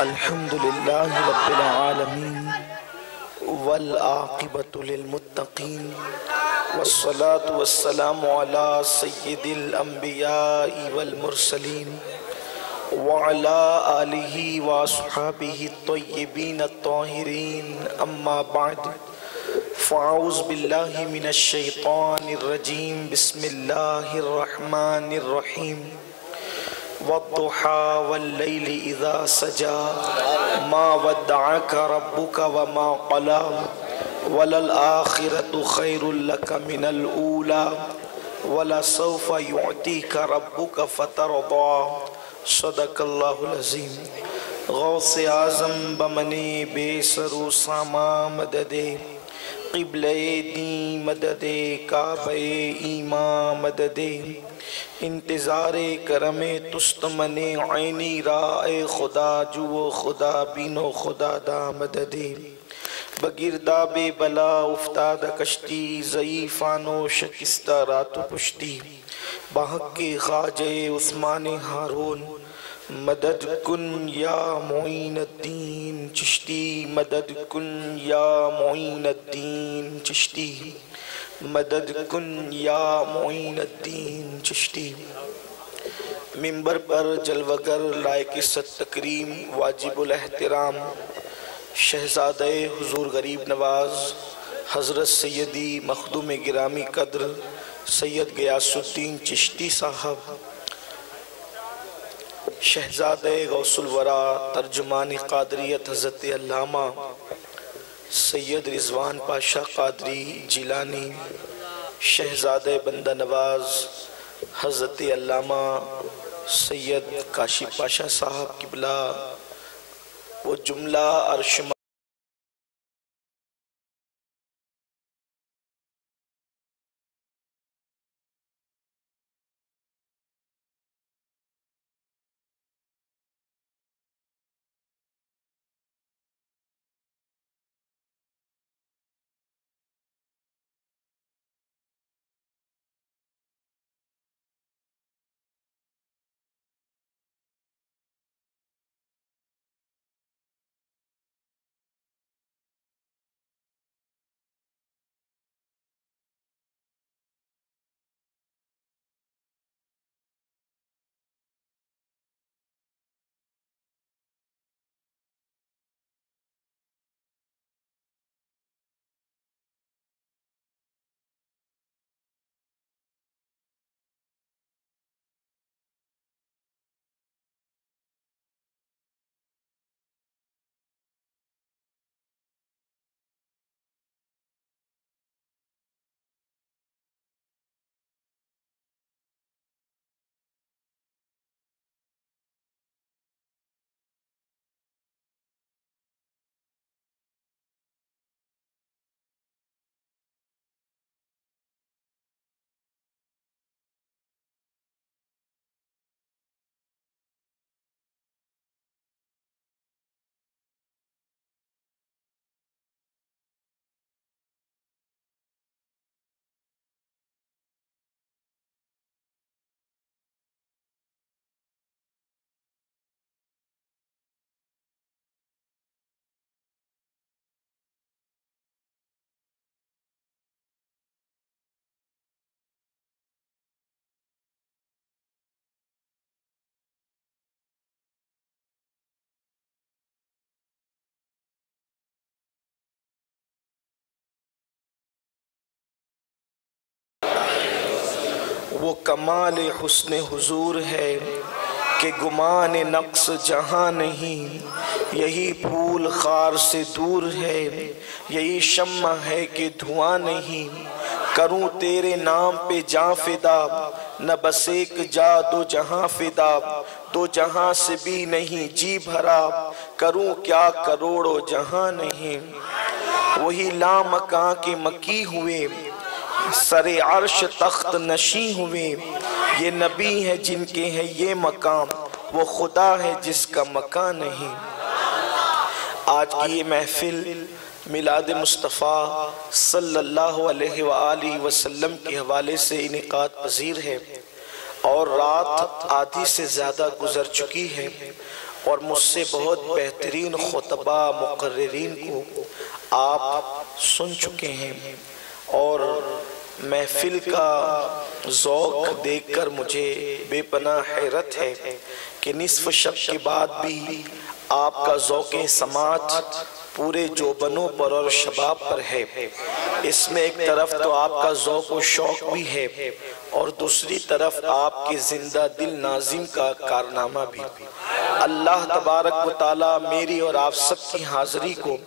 अल्हम्दुलिल्लाहि रब्बिल आलमीन वल आक़िबतु लिल मुत्तक़ीन वस्सलातु वस्सलामु अला सय्यिदिल अंबियाइ वल मुरसलीन व अला आलिहि व अस्हाबिहि त्वय्यिबीन अत्ताहिरीन अम्मा बाद फ़अऊज़ु बिल्लाहि मिनश शैतानिर रजीम बिस्मिल्लाहिर रहमानिर रहीम वद्दुहा वल्लैलि इज़ा सजा मा वद्दअक रब्बुका व मा क़ला वलल आखिरतु खैरुल लक मिनल ऊला वलसौफ़ युअतीका रब्बुका फतरदा सदक़ल्लाहुल अज़ीम। गौसे आज़म बमने बेसरू सामा मददे क़िबले दी मददे काबे ईमा मददे इंतज़ारे करमे तुस्त मने ऐनी राए खुदा जुओ खुदा बीनो खुदा दा मददे बगिरदा बे बला उफ्ताद कश्ती ज़ईफ़ानो शकिस्ता रातु पुश्ती बाहक़े ख़ाजे उस्मान हारून मदद कुन या मोइनुद्दीन चिश्ती मदद कुन या मोइनुद्दीन चिश्ती मदद कुन या मोइनुद्दीन चिश्ती। मिंबर पर जलवगर लायक सत तकरीम वाजिबुल एहतराम शहज़ादे हुज़ूर गरीब नवाज हज़रत सैयदी मखदूम गिरामी कद्र सैयद गियासुद्दीन चिश्ती साहब शहज़ादे गौसुल वरा तर्जुमान क़ादरियत हज़रत अल्लामा सैयद रिज़वान पाशा क़ादरी जिलानी शहज़ादे बंदा नवाज हज़रत अल्लामा सैयद काशी पाशा साहब किबला वो जुमला अर्श वो कमाल हुस्न हुजूर है कि गुमान नक्स जहाँ नहीं, यही फूल खार से दूर है, यही शम्मा है कि धुआं नहीं। करूं तेरे नाम पे जा फिदा, न बस एक जा दो जहां फिदा, दो जहां से भी नहीं जी भरा, करूं क्या करोड़ों जहां नहीं। वही लामकां के मकी हुए, सरे अर्श तख्त नशी हुए, ये नबी है जिनके हैं ये मकाम, वो खुदा है जिसका मकान नहीं। आज की ये महफिल मिलाद मुस्तफ़ा सल्लल्लाहु अलैहि वालैहि वसल्लम के हवाले से इनेकाद पजीर है और रात आधी से ज़्यादा गुजर चुकी है और मुझसे बहुत बेहतरीन खुतबा मुकर्रिरीन को आप सुन चुके हैं और महफिल का ज़ौक़ देखकर मुझे बेपनाह हैरत है कि निस्फ़ शब के बाद भी आपका ज़ौक़े समात पूरे जोबनों पर और शबाब पर है। इसमें एक तरफ तो आपका ज़ौक़ व शौक़ भी है और दूसरी तरफ आपके जिंदा दिल नाज़िम का कारनामा भी। अल्लाह तबारक व तआला मेरी और आप सब की हाज़िरी को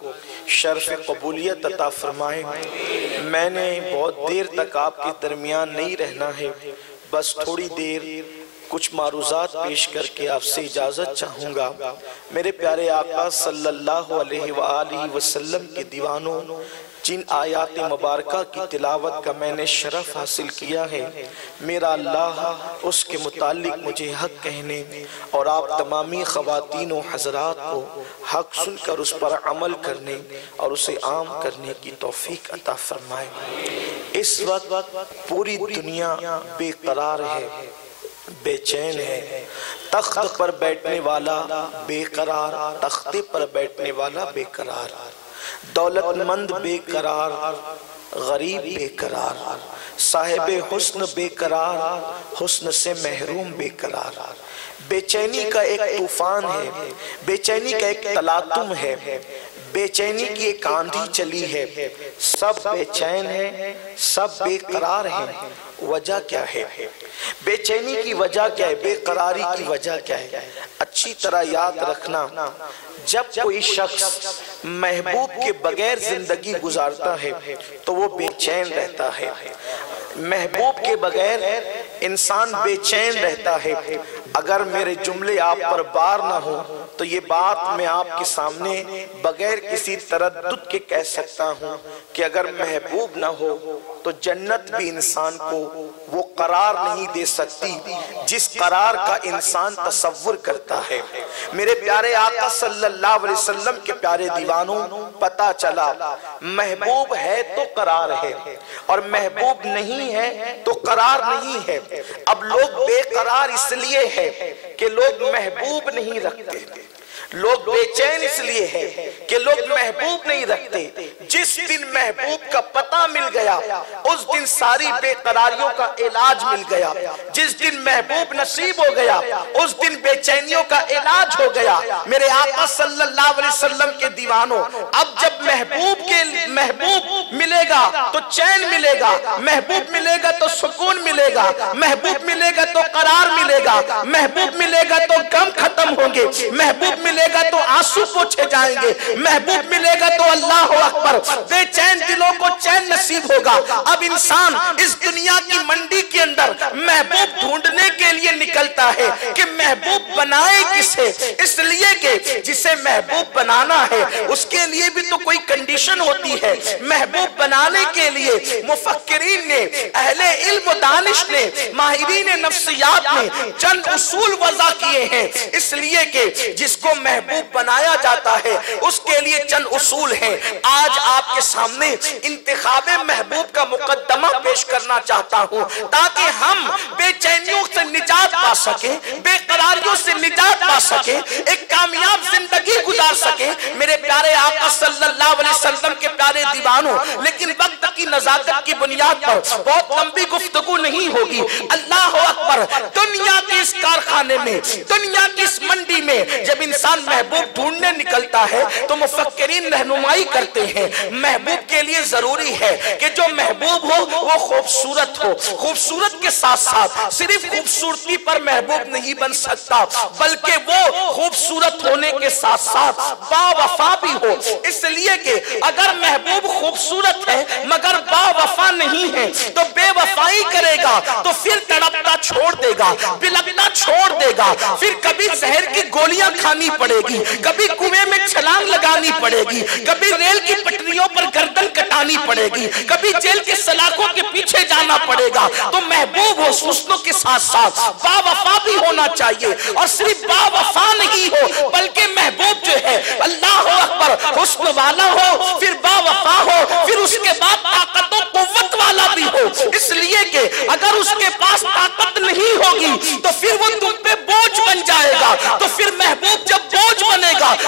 शर्फ़ कबूलियत अता फरमाए। मैंने बहुत देर तक आपके दरमियान नहीं रहना है, बस थोड़ी देर कुछ मारूज़ात पेश करके आपसे इजाज़त चाहूँगा। मेरे प्यारे आका सल्लल्लाहु अलैहि वसल्लम के दीवानों, जिन आयात मुबारका की तिलावत का मैंने शरफ हासिल किया है, मेरा अल्लाह उसके मुतालिक मुझे हक कहने और आप तमामी ख़वातीन व हज़रात को हक सुनकर उस पर अमल करने और उसे आम करने की तौफीक अता फरमाए। इस वक्त पूरी दुनिया बेकरार है, बेचैन है। तख्त पर बैठने वाला बेकरार, तख्ते पर बैठने वाला बेकरार, दौलतमंद बेकरार, गरीब बेकरार, साहिबे हुस्न बेकरार, हुस्न से महरूम बेकरार। बेचैनी का एक तूफान है, बेचैनी का एक तलातुम है, बेचैनी की एक आंधी चली है। सब बेचैन है, सब बेकरार हैं। वजह क्या है? बेचैनी की वजह क्या है? बेकरारी की वजह क्या है? अच्छी तरह याद रखना, जब कोई शख्स महबूब के बगैर जिंदगी गुजारता है तो वो बेचैन रहता है। महबूब के बगैर इंसान बेचैन रहता है। अगर मेरे जुमले आप पर बार ना हो तो ये बात मैं आपके सामने बगैर किसी तरद्दुद के कह सकता हूँ कि अगर महबूब ना हो तो जन्नत भी इंसान को वो करार नहीं दे सकती जिस करार का इंसान तसव्वुर करता है। मेरे प्यारे आका सल्लल्लाहु अलैहि वसल्लम के प्यारे दीवानों, पता चला महबूब है तो करार है और महबूब नहीं है तो करार नहीं है। अब लोग बेकरार इसलिए है कि लोग महबूब नहीं रखते, लोग बेचैन इसलिए है कि लोग महबूब नहीं रखते। जिस दिन महबूब का पता मिल गया उस दिन सारी बेकरारियों का इलाज मिल गया। जिस दिन महबूब नसीब हो गया उस दिन बेचैनियों का इलाज हो गया। मेरे आका सल्लल्लाहु अलैहि वसल्लम के दीवानों, अब जब महबूब मिलेगा तो चैन मिलेगा, महबूब मिलेगा तो सुकून मिलेगा, महबूब मिलेगा तो करार मिलेगा, महबूब मिलेगा तो गम खत्म होंगे, महबूब मिलेगा तो आंसू पोंछे जाएंगे, महबूब मिलेगा तो अल्लाह अकबर, बेचैन दिलों को चैन नसीब होगा। अब इंसान इस दुनिया की मंडी के अंदर महबूब ढूंढने के लिए निकलता है कि महबूब बनाए किसे, इसलिए कि जिसे महबूब बनाना है उसके लिए भी तो कोई कंडीशन होती है। महबूब बनाने के लिए मुफक्किरीन ने, अहले इल्म दानिश ने, माहिरीन नफ्सियात ने चंद उसूल वज़ा किए हैं, इसलिए कि जिसको महबूब बनाया जाता है उसके लिए चंद उसूल हैं। आज आपके सामने इंतखाबे महबूब का मुकद्दमा पेश करना चाहता हूं ताकि हम बेचैनियों से निजात पा सके, बेकरारियों से निजात पा सके, एक कामयाब जिंदगी गुजार सके। मेरे प्यारे आका सल्लल्लाहु अलैहि वसल्लम के प्यारे दीवानों, लेकिन वक्त की नजाकत की बुनियाद पर बहुत लंबी गुफ्तगू नहीं होगी। अल्लाह अकबर, दुनिया के इस कारखाने में, दुनिया की इस मंडी में जब इंसान महबूब ढूंढने निकलता है तो मुफक्किरीन रहनुमाई करते हैं। महबूब के लिए जरूरी है कि जो महबूब हो वो खूबसूरत हो। खूबसूरत के साथ साथ सिर्फ खूबसूरती पर महबूब नहीं बन सकता, बल्कि वो खूबसूरत होने के साथ साथ बावफा भी हो। इसलिए कि अगर महबूब खूबसूरत है मगर बावफा नहीं है तो बेवफाई करेगा तो फिर तड़पना छोड़ देगा, बिलखना छोड़ देगा, फिर कभी जहर की गोलियां खानी पड़ेगी, कभी कुएं में छलांग लगानी पड़ेगी, कभी रेल की पटरियों पर गर्दन कटानी पड़ेगी, कभी जेल के सलाखों के पीछे जाना पड़ेगा। तो महबूब हो हुस्नों के साथ साथ बावफा भी होना चाहिए, और सिर्फ बावफा नहीं हो बल्कि महबूब जो है अल्लाह अकबर हुस्न वाला हो, फिर बावफा हो, फिर उसके बाद ताकत और कुव्वत वाला भी हो। इसलिए कि अगर उसके पास ताकत नहीं होगी तो फिर वो तुम पे बोझ बन जाएगा। तो फिर महबूब जब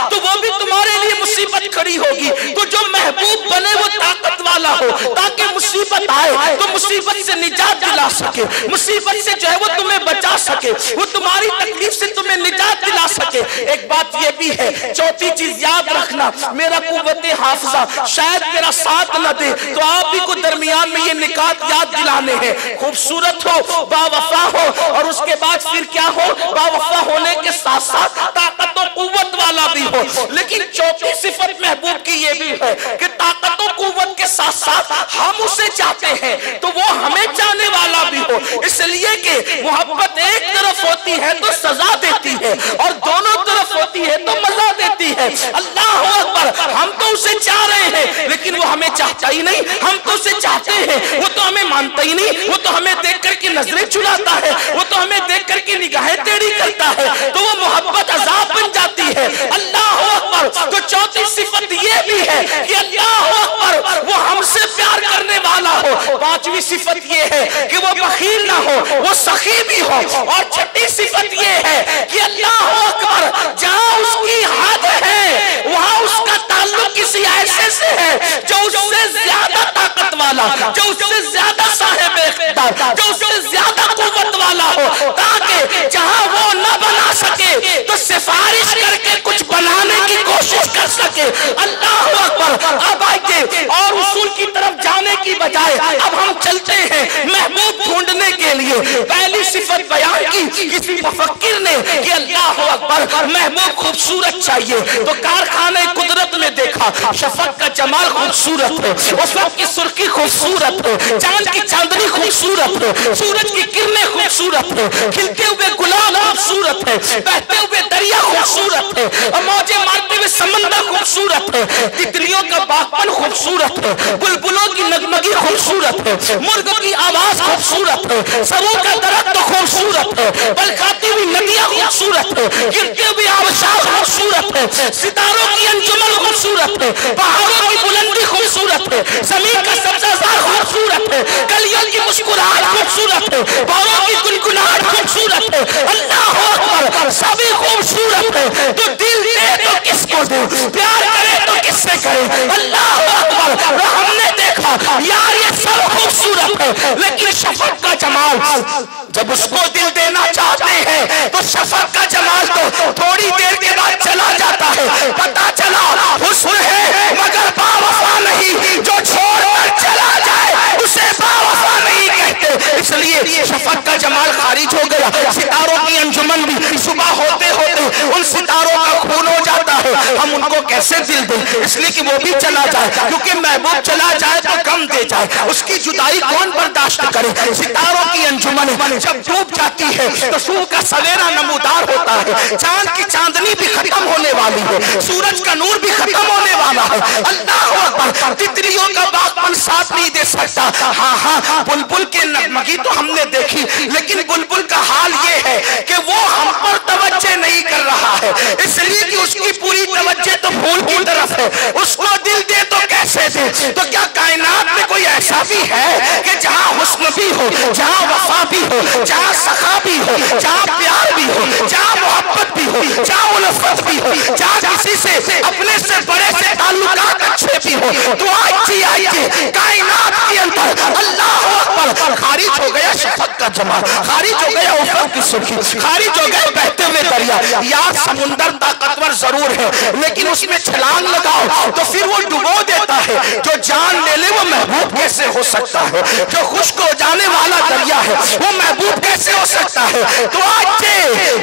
तो वो भी तुम्हारे लिए मुसीबत खड़ी होगी। तो जो महबूब बने वो ताकत वाला हो, ताकि मुसीबत आए तो मुसीबत से निजात दिला सके, मुसीबत से जो है वो तुम्हें बचा सके, वो तुम्हारी तकलीफ से तुम्हें निजात दिला सके। एक बात ये भी है, चौथी चीज याद रखना, मेरा कुव्वते हाफिजा शायद मेरा साथ न दे तो आप ही को दरमियान में ये निकात याद दिलाने हैं। खूबसूरत हो, बावफा हो, और उसके बाद फिर क्या हो, बावफा होने के साथ साथ ताकत और कुव्वत वाला भी हो। लेकिन चौथी सिफत महबूब की ये भी है कि ताकत और कुव्वत के साथ साथ हम उसे चाहते हैं तो वो हमें चाहने वाला भी हो। इसलिए कि मोहब्बत एक तरफ होती है तो सजा देती है, और दोनों तरफ होती है तो मजा देती है। अल्लाह अकबर, हम तो उसे चाह रहे हैं लेकिन वो हमें चाहता ही नहीं, हम तो उसे चाहते हैं वो तो हमें मानता ही नहीं, वो तो हमें देख करके नजरें चुराता है, वो तो हमें देख करके निगाहें टेढ़ी करता है, तो वो मोहब्बत अजाब बन जाती है। अल्लाह अकबर। तो चौथी सिफत ये भी है कि अल्लाह अकबर वो हमसे प्यार करने वाला हो। पांचवी सिफत ये है कि वो बखील ना हो, वो सखी भी हो। और छठी सिफत ये है कि अल्लाह अकबर जहां उसकी हद है वहां उसका ताल्लुक किसी ऐसे से है जो उससे ज्यादा ताकत वाला, जो उससे ज्यादा साहिब इख्तियार, जो उससे ज्यादा कुव्वत वाला हो, ताकि जहां वो न बना सके तो सिफारिश करके कुछ बनाने की कोशिश कर सके। अल्लाह अकबर। अब आइए और उसूल की तरफ जाने की बजाय अब हम चलते हैं महबूब ढूंढने के लिए। पहली सिफत बयान की किसी मुफक्किर ने कि अल्लाह अकबर महबूब खूबसूरत चाहिए, तो कारखाने कुदरत में देखा शफक का जमाल खूबसूरत है, उस वक्त की सुर्खी खूबसूरत है, चांद की चांदनी खूबसूरत है, सूरज की किरणें खूबसूरत है, खिलते हुए गुलाब खूबसूरत है, बहते हुए दरिया खूबसूरत है, और मौजें मारते हुए समंदर खूबसूरत है, तितलियों का बागपन खूबसूरत है, बुलबुलों की नगमगी खूबसूरत है, मुर्गों की आवाज खूबसूरत है, सबों का दरख्त खूबसूरत है, बलखाती हुई नदियां खूबसूरत है, गिरते हुए आबशार खूबसूरत है, सितारों की अंजुमन खूबसूरत है, पहाड़ों की बुलंदी खूबसूरत है, जमीन का सब्जाजार खूबसूरत है, कलियों की मुस्कुराहट खूबसूरत है, पौधों की गुनगुनाहट खूबसूरत है। अल्लाह अकबर। सभी खूबसूरत है, तो दिल दे तो किसको दे, प्यार करे तो किससे करे। अल्लाह अकबर। हमने देखा यार ये सब खूबसूरत है, लेकिन शफक का जमाल जब उसको दिल देना चाहते हैं तो शफक का जमाल तो थोड़ी देर के बाद चला जाता है। पता चला हुस्न है मगर बावफा नहीं, जो छोड़कर चला जाए उसे बावफा नहीं कहते। इसलिए शफक का जमाल खारिज हो गया। सितारों की अंजुमन भी सुबह होते होते उन सितारों का खून हो जाता है। हम उनको कैसे दिल दें, इसलिए कि वो भी चला जाए, क्योंकि महबूब चला जाए तो गम दे जाए, उसकी जुदाई कौन बर्दाश्त करे। सितारों की अंजुमन जब डूब जाती है तो सुबह का सवेरा नमूदार होता है, चांद की चांदनी भी खत्म होने वाली है, सूरज का नूर भी खत्म होने वाला है। अल्लाह अकबर। तितलियों का बागपन साथ नहीं दे सकता। हाँ हाँ, बुलबुल के नगमगी तो हमने देखी, लेकिन बुलबुल का हाल ये है कि वो हम पर तवज्जो नहीं कर रहा है, इसलिए कि उसकी पूरी तवज्जो तो फूल की तरफ है। उसको दिल दे तो कैसे दे। तो क्या कायनात में कोई ऐसा भी है कि जहाँ हुस्न भी हो, जहाँ वफा भी हो, जहाँ सखा भी हो, जहाँ प्यार भी हो, जहाँ मोहब्बत भी हो, जहाँ उल्फत भी हो, जहाँ किसी से अपने से बड़े से ताल्लुकात अच्छे भी हो। तो आइए कायनात के अंदर अल्लाह अकबर। खारिज हो गया शफक का जमाल, खारिज हो गया उफक की सुर्खी, खारिज हो गए बहते हुए दरिया। यार समुंदर ताकतवर जरूर है, लेकिन उसमें छलांग लगाओ तो फिर वो डुबो देता है। जो जान ले ले वो महबूब कैसे हो सकता है, जो खुश्क हो जाने वाला दरिया है वो महबूब कैसे हो सकता है। तो आज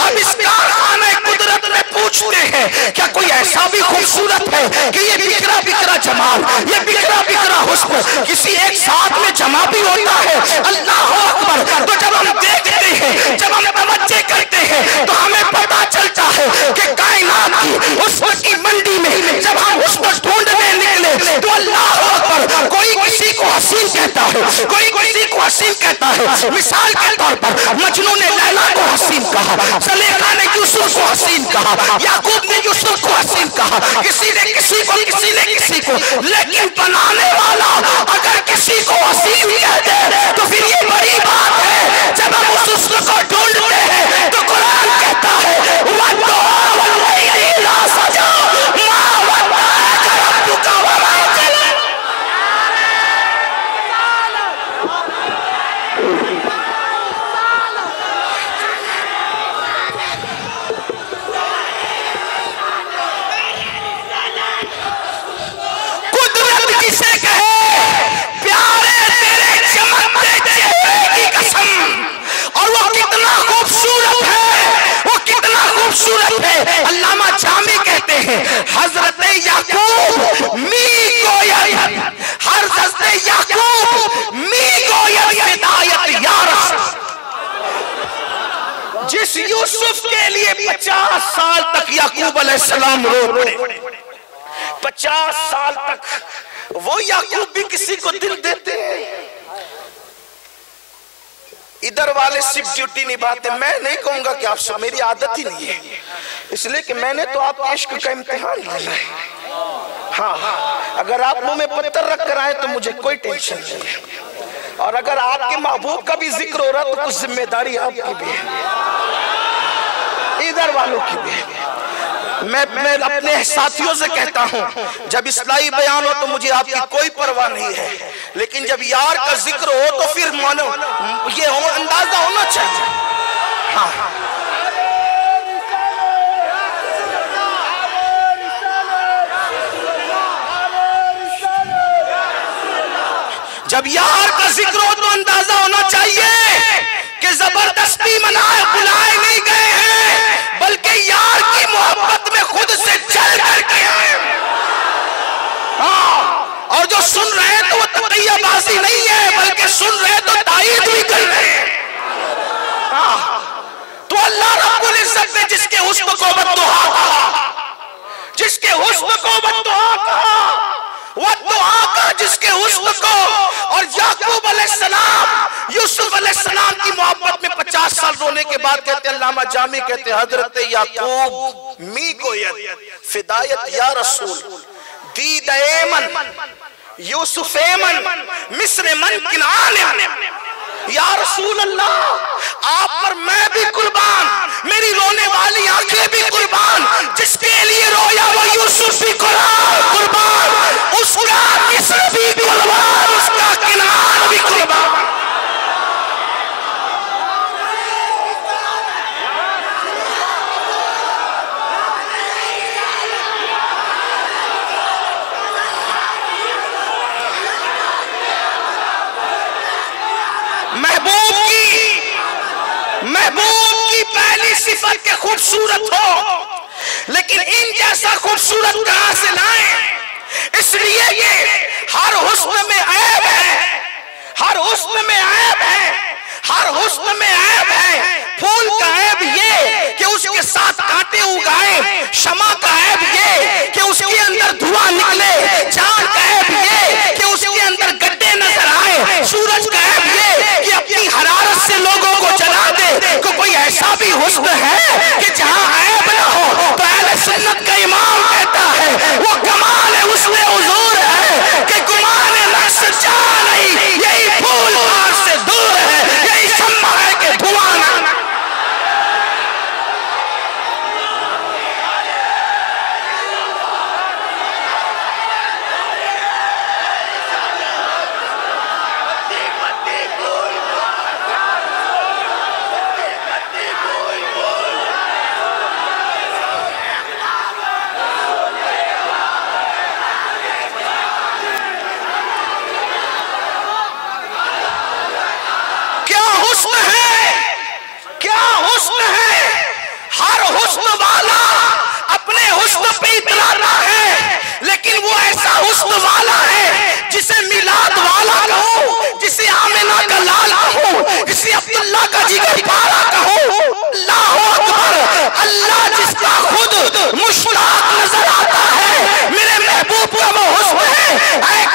अब इस कारखाने कुदरत में पूछते हैं क्या कोई ऐसा भी खूबसूरत है कि ये बिखरा बिखरा जमाल, ये बिखरा बिखरा हुस्न किसी एक साथ में जमा भी होता है। अल्लाह अकबर। तो जब हम देखते हैं, जब हम तवज्जो करते हैं तो हमें पता चलता है कि कायनात की हुस्न की मंडी में जब हम हुस्न ढूंढने निकले तो अल्लाह अकबर। कोई किसी को हसीन कहता है, कोई किसी को हसीन कहता है। मिसाल के तौर पर मजनू ने लैला को हसीन कहा, सलेखा ने यूसुफ को हसीन कहा, याकूब ने यूसुफ को हसीन कहा, किसी ने किसी को, किसी ने किसी को। लेकिन बनाने वाला अगर किसी को हसीन कह दे तो फिर ये बड़ी बात है। जब हम उस हुस्न को ढूंढते हैं तो कुरान कहता है वद्दुआ वल्लैली इज़ा सजा। 50 साल तक याकूब अलैहिस्सलाम रो पड़े। 50 साल तक वो याकूब भी किसी को दिल देते हैं, इधर वाले सिर्फ ड्यूटी निभाते। मैं नहीं कहूंगा कि आप सब, मेरी आदत ही नहीं है, इसलिए कि मैंने तो आपके इश्क का इम्तिहान लेना है। हाँ, अगर आप मुंह में पत्थर रख कर आए तो मुझे कोई टेंशन नहीं है, और अगर आपके महबूब का भी जिक्र हो रहा तो कुछ जिम्मेदारी आपकी भी है, इधर वालों की भी है। मैं अपने साथियों से कहता हूं, जब इस्लाही बयान हो तो मुझे आपकी कोई परवाह नहीं है, लेकिन जब यार का जिक्र हो तो फिर मानो ये अंदाजा होना चाहिए। हाँ, जब यार का जिक्र हो तो अंदाजा होना चाहिए कि जबरदस्ती मनाए बुलाए नहीं गए हैं, बल्कि यार की मोहब्बत में खुद से चल करके आए। हाँ, और जो सुन रहे हैं तो वो तकियाबाजी नहीं है, बल्कि सुन रहे तो ताईद भी कर रहे हैं। हाँ, तो अल्लाह रब्बुल इज्जत ने जिसके हुस्न को बद्दुआ कहा, जिसके हुस्न को बद्दुआ कहा, वो दुआ का जिसके हुस्न को, और याकूब अलैहिस्सलाम यूसुफ अलैहिस्सलाम की मोहब्बत में 50 साल रोने के बाद कहते हैं, अल्लामा जामी कहते हैं, हजरत याकूब मी को फिदायत या रसूल दीद एमन यूसुफ एमन मिस्र मन किनान, या रसूल अल्लाह आप पर मैं भी कुर्बान, मेरी रोने वाली आंखें भी कुर्बान, जिसके लिए रोया वो यूसुफ भी कुर्बान, उसका मिस्र भी कुर्बान, उसका किनान भी कुर्बान। महबूब की पहली सिफत के खूबसूरत हो, लेकिन इन जैसा खूबसूरत कहां से लाएं? इसलिए ये हर हुस्न में ऐब है, हर हुस्न में ऐब है, हर हुस्न में ऐब है। फूल का ऐब ये कि उसके साथ कांटे उगाए, शमा का ऐब ये कि उसके अंदर धुआं निकले, चांद का ऐब ये कि उसके अंदर गड्ढे नजर आए, सूरज का ऐब ये कि अपनी हरारत से लोगों को जला दे। तो कोई ऐसा भी हुस्न है कि जहां ऐब ना हो? तो अहले सुन्नत का इमाम कहता है वो कमाल है, उसमें हुजूर है कि गुमान नक्श जा नहीं, यही फूल बार से दूर है, यही शम्मा है कि धुआं ना। वाला है जिसे मिलाद वाला कहूं, जिसे आमिना का लाल कहूं, जिसे अब्दुल्लाह का जिगर पारा कहूं। अल्लाह अकबर, अल्लाह जिसका खुद मुश्ताक नजर आता है, मेरे महबूब का वो हुस्न है।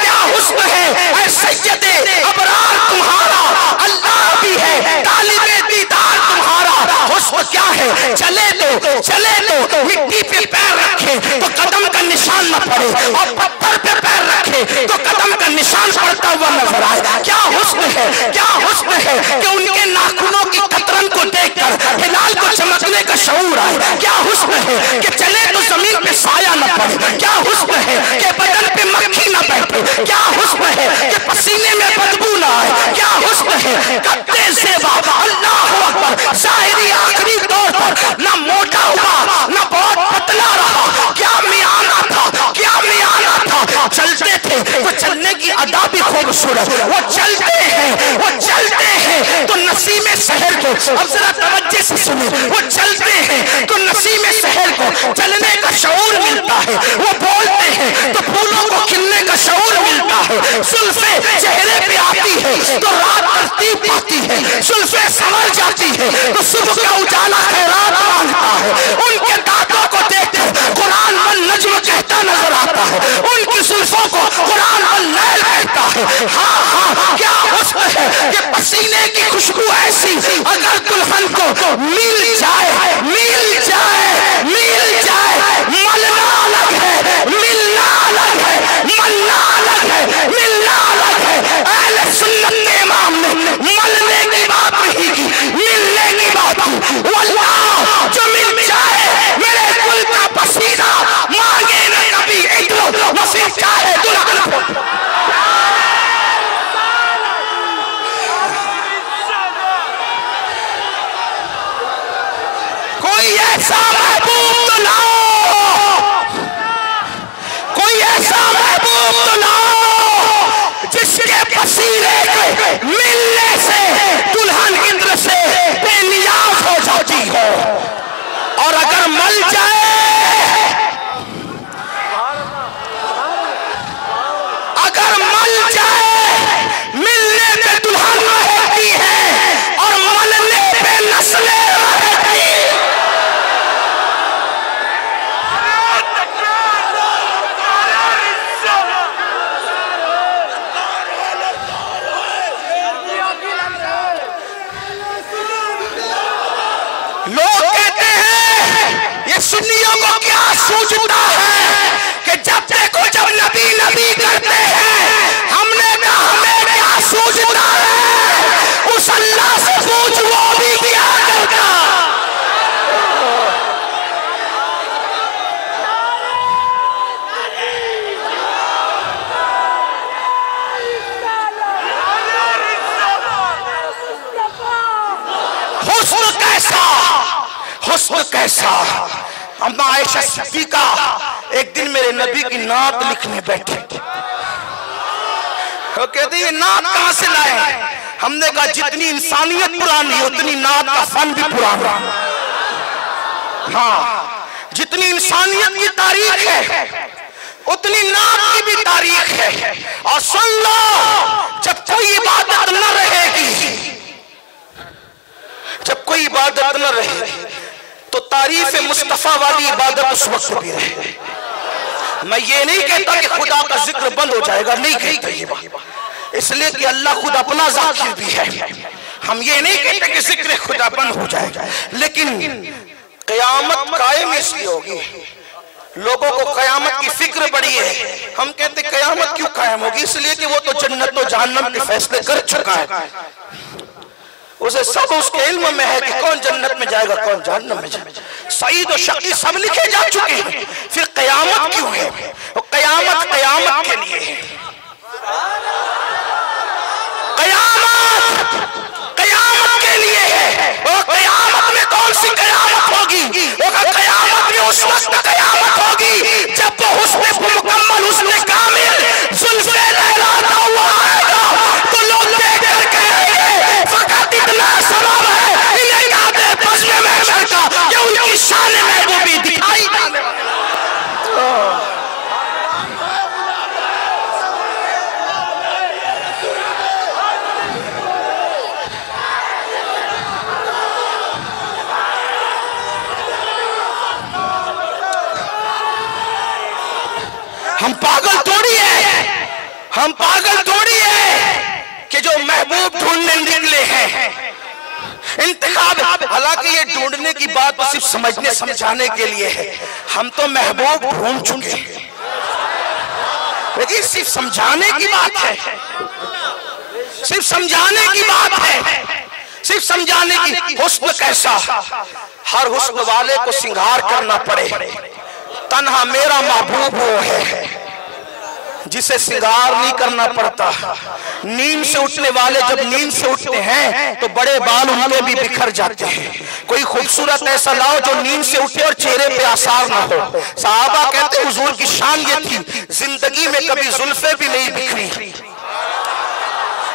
क्या हुस्न है, ऐ सैयदे अबरार तुम्हारा, अल्लाह भी है तालिबे दीदार तुम्हारा। हुस्न क्या है? चले तो मिट्टी पे पैर रखे तो कदम का निशान न पड़े, और पत्थर पे पैर रखे तो कदम का निशान पड़ता हुआ नजर आए। क्या हुस्न है, क्या हुस्न है कि उनके नाखूनों की कतरन को देखकर हिलाल को चमकने का शऊर आए। क्या हुस्न है कि चले तो जमीन पे साया न पड़े। क्या हुस्न है कि बदन पे मक्खी न बैठे। क्या हुस्न है कि पसीने में बदबू न आए। क्या हुस्न है कत्ते से अल्लाह अकबर, ज़ाहिरी आखिरी तौर पर ना मोटा हुआ ना बहुत पतला रहा। क्या मियाना था, क्या मियाना था। चलते थे तो चलने की अदा भी खूबसूरत, वो चलते हैं तो नसीमे शहर को, अब जरा तवज्जो से सुने, वो चलते हैं तो नसीमे शहर को चलने का शऊर मिलता है। वो बोलते हैं तो फूलों को खिलने का शऊर मिलता है। जुल्फे चेहरे पे आती है, तो रात तरतीब पाती है, जुल्फे संवर जाती है तो सुबह का उजाला खैरात मांगता है। उनके दांतों को देखकर कुरान वल नज्म कहता नजर आता है, उनकी जुल्फों को कुरान वल नैल कहता है। हाँ हाँ, क्या हुस्न है कि पसीने की खुशबू ऐसी अगर दुल्हन को मिल जाए, मिल जाए, मिल जाए। मलना अलग है, मिलना अलग है, मलना अलग है, मिलना अलग है। अहले सुन्नत के इमाम ने मलने की बात नहीं की, मिलने की बात की। वल्लाह जो मिल जाए मेरे कुल का पसीना मांगे न कभी इधर न फिर चाहे दुल्हन को। कोई ऐसा महबूब तो लाओ, कोई ऐसा महबूब तो लाओ जिसके पसीने के मिलने से दुल्हन इंद्र से बेनियाज हो जाती हो। और अगर मल जाए, अगर मल जाए, मिलने पे दुल्हन रहती है और मलने पे नस्लें रहती है। लोग कहते हैं ये सुन्नियों को क्या सूझता है कि जब देखो जब नबी नबी करते हैं। हमने कहा हमें क्या सूझता है, उस अल्लाह से पूछ वो भी क्या करता। हुस्न कैसा, हुस्न कैसा। अम्मा आयशा सिद्दीका एक दिन मेरे नबी की नात लिखने बैठे, वो कहते ये नात कहां से लाए। हमने कहा जितनी इंसानियत पुरानी है उतनी नात का फन भी पुराना। हाँ, जितनी इंसानियत की तारीख है उतनी नात की भी तारीख है। और सुन लो, जब कोई इबादत न रहेगी, जब कोई इबादत न रहे तो तारीफ मुस्तफा वाली इबादत उस वक्त भी रहे। मैं ये नहीं कहता कि खुदा का जिक्र बंद हो जाएगा, नहीं कहता ये बात, इसलिए कि अल्लाह खुद अपना ज़ाकिर भी है। हम ये नहीं कहते कि जिक्र खुदा बंद हो जाएगा, लेकिन क़यामत कायम इसलिए होगी। लोगों को क़यामत की फिक्र बड़ी है। हम कहते क़यामत क्यों कायम होगी, इसलिए कि वो तो जन्नत और जहन्नम के फैसले कर चुका है। उसे सब उसके इल्म में है कि कौन जन्नत में जाएगा कौन जहन्नम में जाएगा। सईद और शकी सब लिखे जा चुके हैं। फिर क़यामत क्यों है? क़यामत क़यामत के लिए है। क़यामत क़यामत के लिए है। और क़यामत में कौन सी क़यामत होगी? क़यामत में उस वक्त क़यामत होगी जब वो हुस्न मुकम्मल, हुस्न कामिल, जुल्फ़े लहराता हुआ आएगा तो लोग देख कर कहेंगे फ़कत इतना सबब है इन्हें कादे बज़्म महशर का, ये उनकी शान महबूबी दिखाई जाने वाली। हम पागल थोड़ी है, हम पागल थोड़ी है कि जो महबूब ढूंढने निकले हैं। इंतखाब, हालांकि ये ढूंढने की बात तो सिर्फ समझने समझाने के लिए है। हम तो महबूब ढूंढ चुके हैं, लेकिन सिर्फ समझाने की बात है, सिर्फ समझाने की बात है, सिर्फ समझाने की। हुस्न कैसा, हर हुस्न वाले को सिंगार करना पड़े। तन्हा मेरा महबूब वो है जिसे सिंगार नहीं करना पड़ता। नींद से उठने वाले जब नींद से उठते हैं तो बड़े बाल उनके भी बिखर जाते हैं। कोई खूबसूरत ऐसा लाओ जो नींद से उठे और चेहरे पे आसार ना हो। सहाबा कहते हुजूर की शान ये थी, जिंदगी में कभी जुल्फे भी नहीं बिखरी।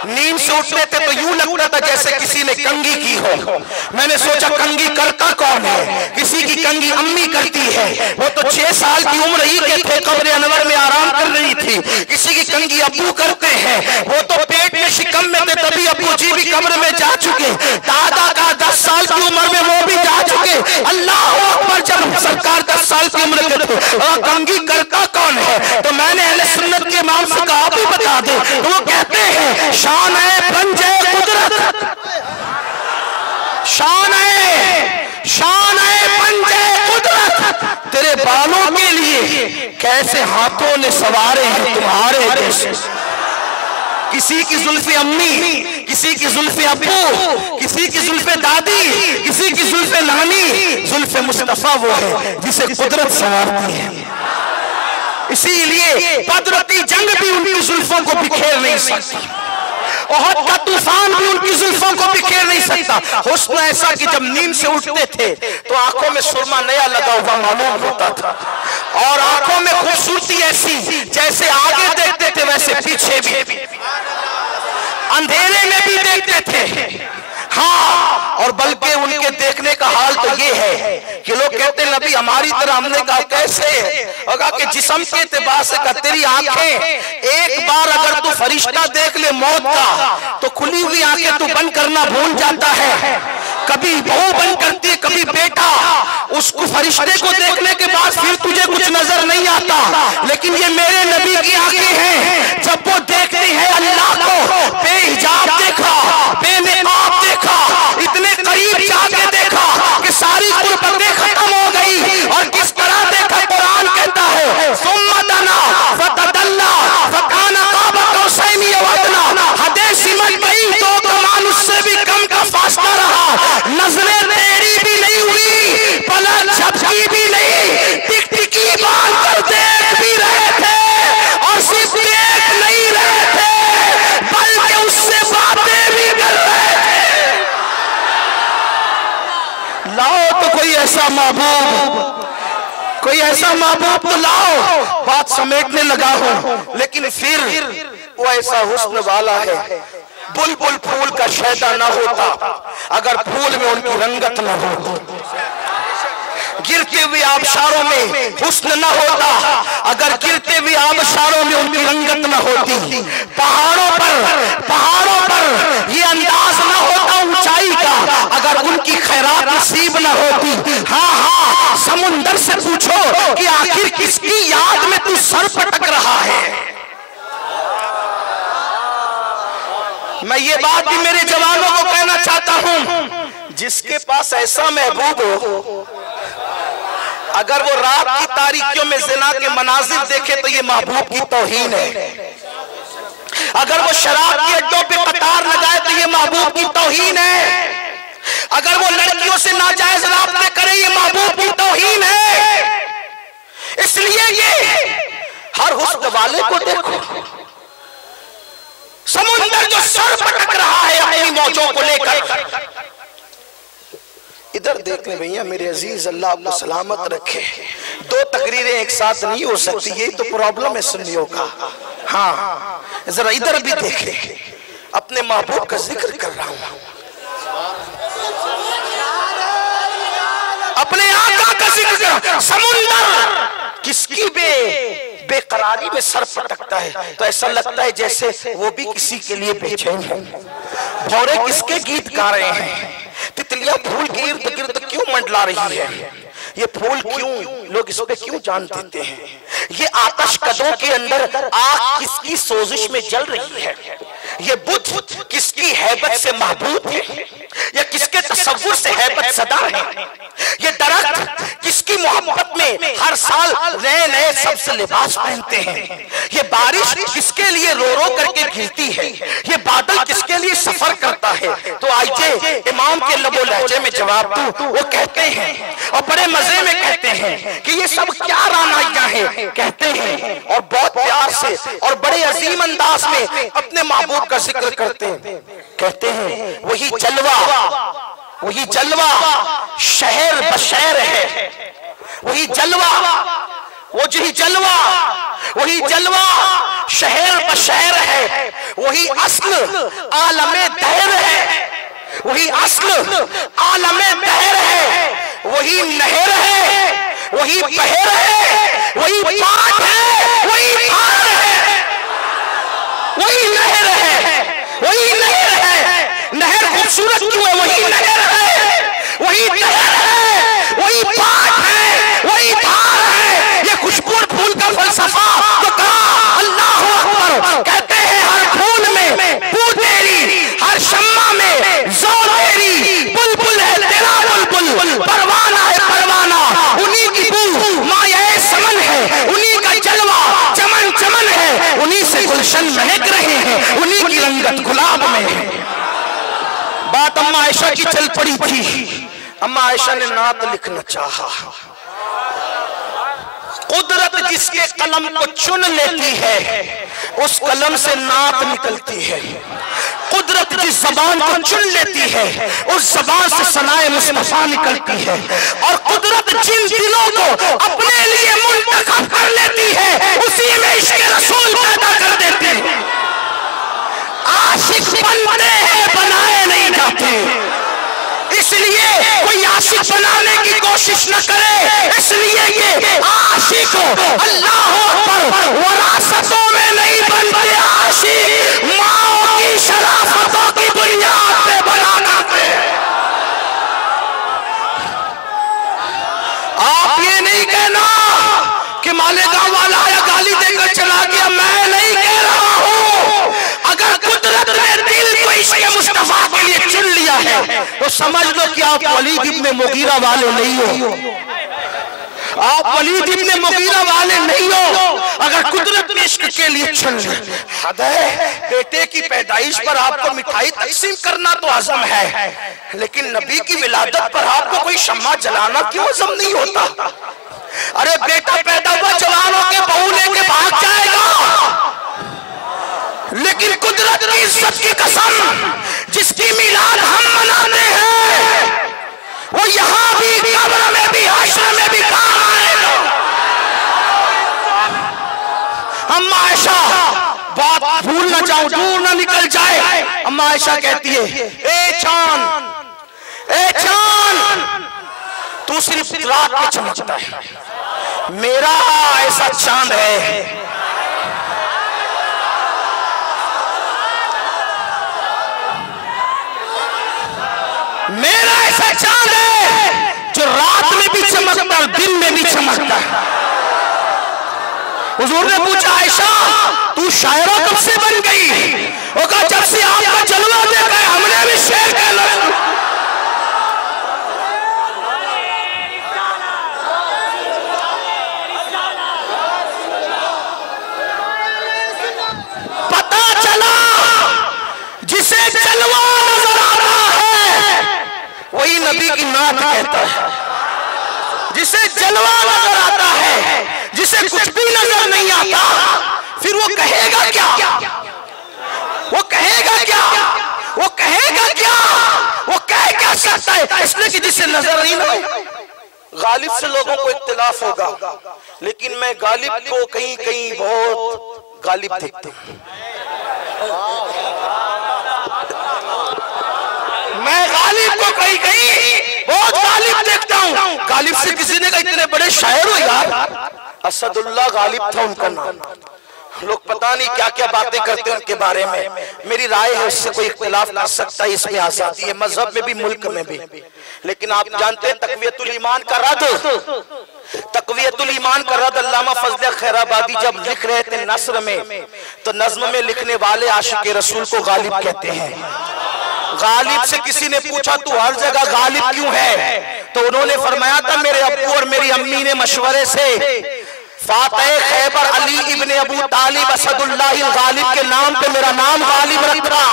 नींद से उठते थे तो यूं लगता था जैसे किसी ने कंघी की हो। मैंने सोचा कंघी करता कौन है? किसी की कंघी अम्मी करती है, वो तो 6 साल की उम्र ही के थे, कब्र अनवर में आराम कर रही थी। किसी की कंघी अब्बू करते हैं, वो तो पेट में शिकम में थे तभी अब्बू जी भी कब्र में जा चुके, दादा का 10 साल की उम्र में वो भी जा चुके। अल्लाह अकबर, जब सरकार 10 साल की उम्र के थे और कंघी करता कौन है? तो मैंने अहले सुन्नत के इमाम से कहा आप ही बता दो। तो वो कहते हैं शान है पंजे कुदरत, शान है पंजे कुदरत, तेरे बालों के लिए कैसे हाथों ने सवारे हैं तुम्हारे जैसे। किसी की जुल्फे अम्मी, किसी की जुल्फे अब्बू, किसी की जुल्फे दादी, किसी की जुल्फे नानी, जुल्फे मुस्तफा वो है जिसे कुदरत संवारती है। इसीलिए बदरती जंग भी उनकी जुल्फों को बिखेर नहीं सकती, ओहद का तूफान भी उनकी जुल्फों को बिखेर नहीं सकता। हुस्न ऐसा कि जब नींद से उठते थे तो आंखों में सुरमा नया लगा हुआ मालूम होता था, और आंखों में खूबसूरती ऐसी जैसे आगे देखते थे वैसे पीछे भी, अंधेरे में भी देखते थे। हाँ, और बल्कि उनके देखने का हाल तो ये है कि लोग कहते नबी हमारी तरह, हमने कहा कैसे? और कहा कि जिस्म के एतबार से, कहा तेरी आंखें एक बार अगर तू फरिश्ता देख ले मौत का तो खुली हुई आंखें तू बंद करना भूल जाता है। कभी बहू बंद करती है, कभी बेटा, उसको फरिश्ते को देखने के बाद फिर तुझे कुछ नजर नहीं आता। लेकिन ये मेरे नबी की आंखें हैं, जब वो देखती है अल्लाह को, बेहिजाब देखा, बेनकाब देखा, इतने करीब जाके देखा कि सारी कुर्बतें खत्म हो गई। और किस तरह देखा? कुरान कहता है सुम्मा दना फतदल्ला फकाना काब कौसैनी व अदना, हदें सिमट गई, दो कमान उससे भी कम का फासला रहा। नजरें टेढ़ी भी नहीं हुई, पलक झपकी भी नहीं, टिकटिकी बांध कर देख भी रहे थे, और सिर्फ देख नहीं रहे थे बल्कि उससे बातें भी कर रहे थे। लाओ तो कोई ऐसा महबूब, कोई ऐसा महबूब तो लाओ। बात समेटने लगा हूं, लेकिन फिर वो ऐसा हुस्न वाला है, बुलबुल फूल का शैदा ना होता अगर फूल में उनकी रंगत न होती, गिरते हुए आबशारों में हुस्न न होता अगर गिरते हुए आबशारों में उनकी रंगत न होती, पहाड़ों पर ये अंदाज न होता ऊंचाई का अगर उनकी खैरात नसीब न होती। हाँ, समुंदर से पूछो कि आखिर किसकी याद में तू सर पटक रहा है। मैं ये बात भी मेरे जवानों को कहना चाहता हूं, जिसके पास ऐसा महबूब हो, अगर वो रात की तारीकियों में जिना के मनाजिर देखे तो ये महबूब की तौहीन है। अगर वो शराब के अड्डों पे कतार लगाए तो ये महबूब की तौहीन है। अगर वो लड़कियों से नाजायज राब्ते करे ये महबूब की तौहीन है। इसलिए ये हर हुस्न वाले को देखो, समुंदर जो सर पटक रहा है अपनी मौजों को लेकर, इधर देख ले भैया मेरे अजीज, अल्लाह आपको सलामत रखे। दो तकरीरें एक साथ नहीं हो सकती, यही तो प्रॉब्लम है सुन्नियों का। हाँ, जरा इधर भी देखे, अपने महबूब का जिक्र कर रहा हूं, अपने आका का जिक्र कर रहा हूं। समुंदर किसकी बेकरारी में सर पटकता है तो ऐसा लगता है जैसे वो भी किसी के लिए बेचैन है। भौरे किसके गीत गा रहे हैं, तितलियां फूल के इर्द गिर्द क्यों मंडला रही है, ये फूल क्यों, लोग इस पे क्यों जान देते हैं, ये आतश कदों के अंदर आग किसकी सोजिश में जल रही है, ये बुत किसकी हैबत से महबूब है, या किसके तसव्वुर से हैबत सदा है, ये दरख्त किसकी मोहब्बत में हर साल नए नए सबसे लिबास पहनते हैं, ये बारिश किसके लिए रो रो करके गिरती है, ये बादल किसके लिए सफर करता है। तो आइए इमाम के लबो लहजे में जवाब दूं। वो कहते हैं और बड़े मजे में कहते हैं कि ये सब क्या रानाइयां हैं, कहते हैं और बहुत प्यार से और बड़े अजीम अंदाज में अपने महबूब का जिक्र करते हैं। कहते हैं वही जलवा शहर बशहर है, वही जलवा शहर बशहर है, वही अस्ल आलमे दहर है, वही अस्ल आलमे दहर है, वही नहर है, वही बहर है, वही पाठ है, वही धार है, वही नहर है, वही नहर गुलशन महक रहे हैं, उन्हीं की रंगत गुलाब में है। बात अम्मा आयशा की चल पड़ी थी। अम्मा आयशा ने नात लिखना चाहा। कुदरत जिसके कलम को चुन लेती है उस कलम से नात निकलती है। कुदरत जिस जबान को चुन लेती है उस जबान से सनाए मुस्तफा निकलती है। और कुदरत जिन दिलों को अपने लिए मुंतखब कर लेती है उसी में इश्क़ रसूल पैदा कर देती है। आशिक बनते हैं, बनाए नहीं जाते। इसलिए कोई आशिक बनाने की कोशिश न करे। इसलिए ये आशिक अल्लाह पर वरासतों में नहीं बनते, आशिक माओ की शराफतों की बुनियाद पे बनाना है। आप ये नहीं कहना कि मालेगांव वाला आया गाली देकर चला गया, मैं नहीं कह रहा हूं। अगर कुदरत ने दिल को इश्क़ मुस्तफा के लिए चुन लिया है तो समझ लो कि आप वलीद इब्ने मुगीरा वाले नहीं हो। आप वलीद इब्ने मुगीरा वाले नहीं हो अगर कुदरत ने इश्क़ के लिए चुन लिया। हद है, बेटे की पैदाइश पर आपको मिठाई तकसीम करना तो आज़म है, लेकिन नबी की विलादत पर आपको कोई शम्मा जलाना क्यों आज़म नहीं होता? अरे बेटा पैदा हुआ, जवान होके बहू लेके भाग जाएगा। लेकिन कुदरत की इज्जत की कसम, जिसकी मिलाद हम मनाते हैं वो यहां भी, कब्र में भी, हश्र में भी काम आएगा। अम्मा आयशा, बात भूल ना जाऊं, दूर ना निकल जाए। अम्मा आयशा कहती है, ए चांद, ए चांद, तू सिर्फ रात में चमकता है, मेरा ऐसा चांद है। मेरा ऐसा चांद है जो रात में भी चमकता है, दिन में भी चमकता है। हुजूर ने पूछा, आयशा तू शायरा कब से बन गई? वो कहा, जब से आपका जलवा देखा है हमने भी शेर कहना। पता चला जिसे जलवा नजर आ रहा है वही नबी की नात कहता है। जिसे जलवा नजर आता है, जिसे कुछ भी नजर नहीं आता, फिर वो कहेगा क्या? वो कहेगा क्या? वो कहेगा क्या? वो कह क्या सकता है? इसलिए कि जिसे नजर नहीं ना। गालिब से लोगों को इख्तिलाफ होगा, लेकिन मैं गालिब को कहीं कहीं बहुत गालिब देखता हूं। मैं गालिब को कहीं कहीं बहुत गालिब देखता हूँ। गालिब से किसी ने कहा, इतने बड़े शायर हो यार। असदुल्लाह गालिब था उनका नाम। लोग पता नहीं क्या क्या बातें करते हैं उनके बारे में। मेरी राय है उससे कोई इख्तिलाफ कर सकता है, इसमें आजादी है, मजहब में भी, मुल्क में भी। लेकिन आप जानते हैं तक़वियतुल ईमान का रद, तक़वियतुल ईमान का रद अल्लामा फजल खैराबादी जब लिख रहे थे नस्र में, तो नज्म में लिखने वाले आशिक रसूल को गालिब कहते हैं। गालिब से किसी ने पूछा तू हर जगह गालिब क्यों है? तो उन्होंने फरमाया था, मेरे अब्बू और मेरी अम्मी ने मशवरे से फातिह खैबर अली इब्ने अबू तालिब असदुल्लाह गालिब के नाम पे मेरा नाम गालिब रखा।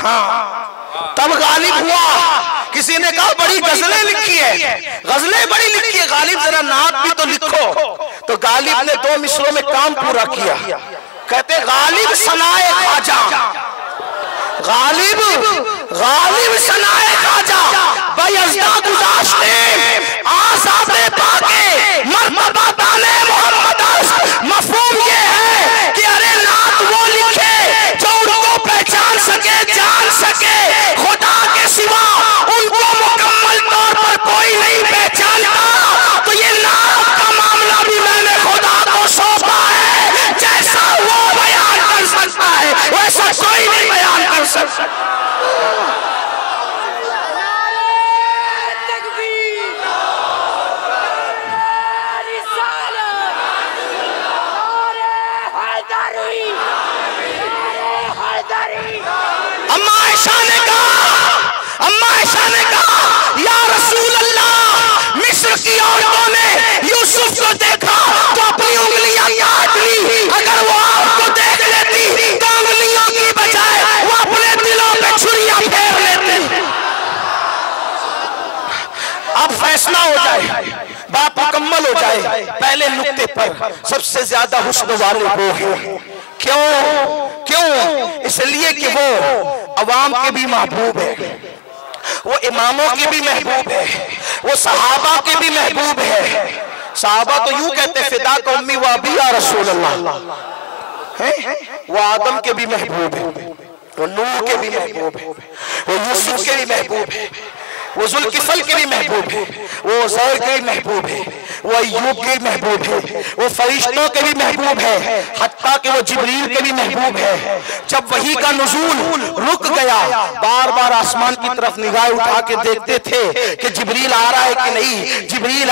हाँ, तब गालिब हुआ। किसी ने कहा बड़ी गजलें लिखी है, गजलें बड़ी लिखी है, गालिब जरा नात भी तो लिखो। तो गालिब ने 2 मिसरों में काम पूरा किया। कहते गालिब सनाए खाजा, गालिब गालिब सनाए खाजा, बयज़दा गुज़ाश्ते आज़ादे पाके मर्तबा ताने मोहम्मद। मफ़हूम ये है कि अरे नात वो लिखे जो उनको पहचान सके, जान सके। खुदा के सिवा उनको मुकम्मल तौर पर कोई नहीं पहचानता। तो ये नात का मामला भी मैंने खुदा को सौंपा है। जैसा वो बयान कर सकता है वैसा कोई नहीं बयान कर सकता। हो जाए। पहले नुक्ते पर सबसे ज्यादा हुस्न वाले वो हैं। क्यों? इसलिए कि वो अवाम के भी महबूब है, वो इमामों के भी महबूब है, वो सहाबा के भी महबूब है। सहाबा तो यूं कहते फिदा को उम्मी व अबी या रसूल अल्लाह है। वो आदम के भी महबूब है, वो नूह के भी महबूब है, वो यूसुफ के भी महबूब है, वो जुल्किफल के भी महबूब है, वो ज़ैर के भी महबूब है, वो अय्यूब के भी महबूब है, वो फरिश्तों के भी महबूब है, हत्ता कि वो जिब्रील के भी महबूब है। जब वही का नुज़ूल रुक गया, बार बार आसमान की तरफ निगाह उठा के देखते थे कि जिब्रील आ रहा है कि नहीं। जिब्रील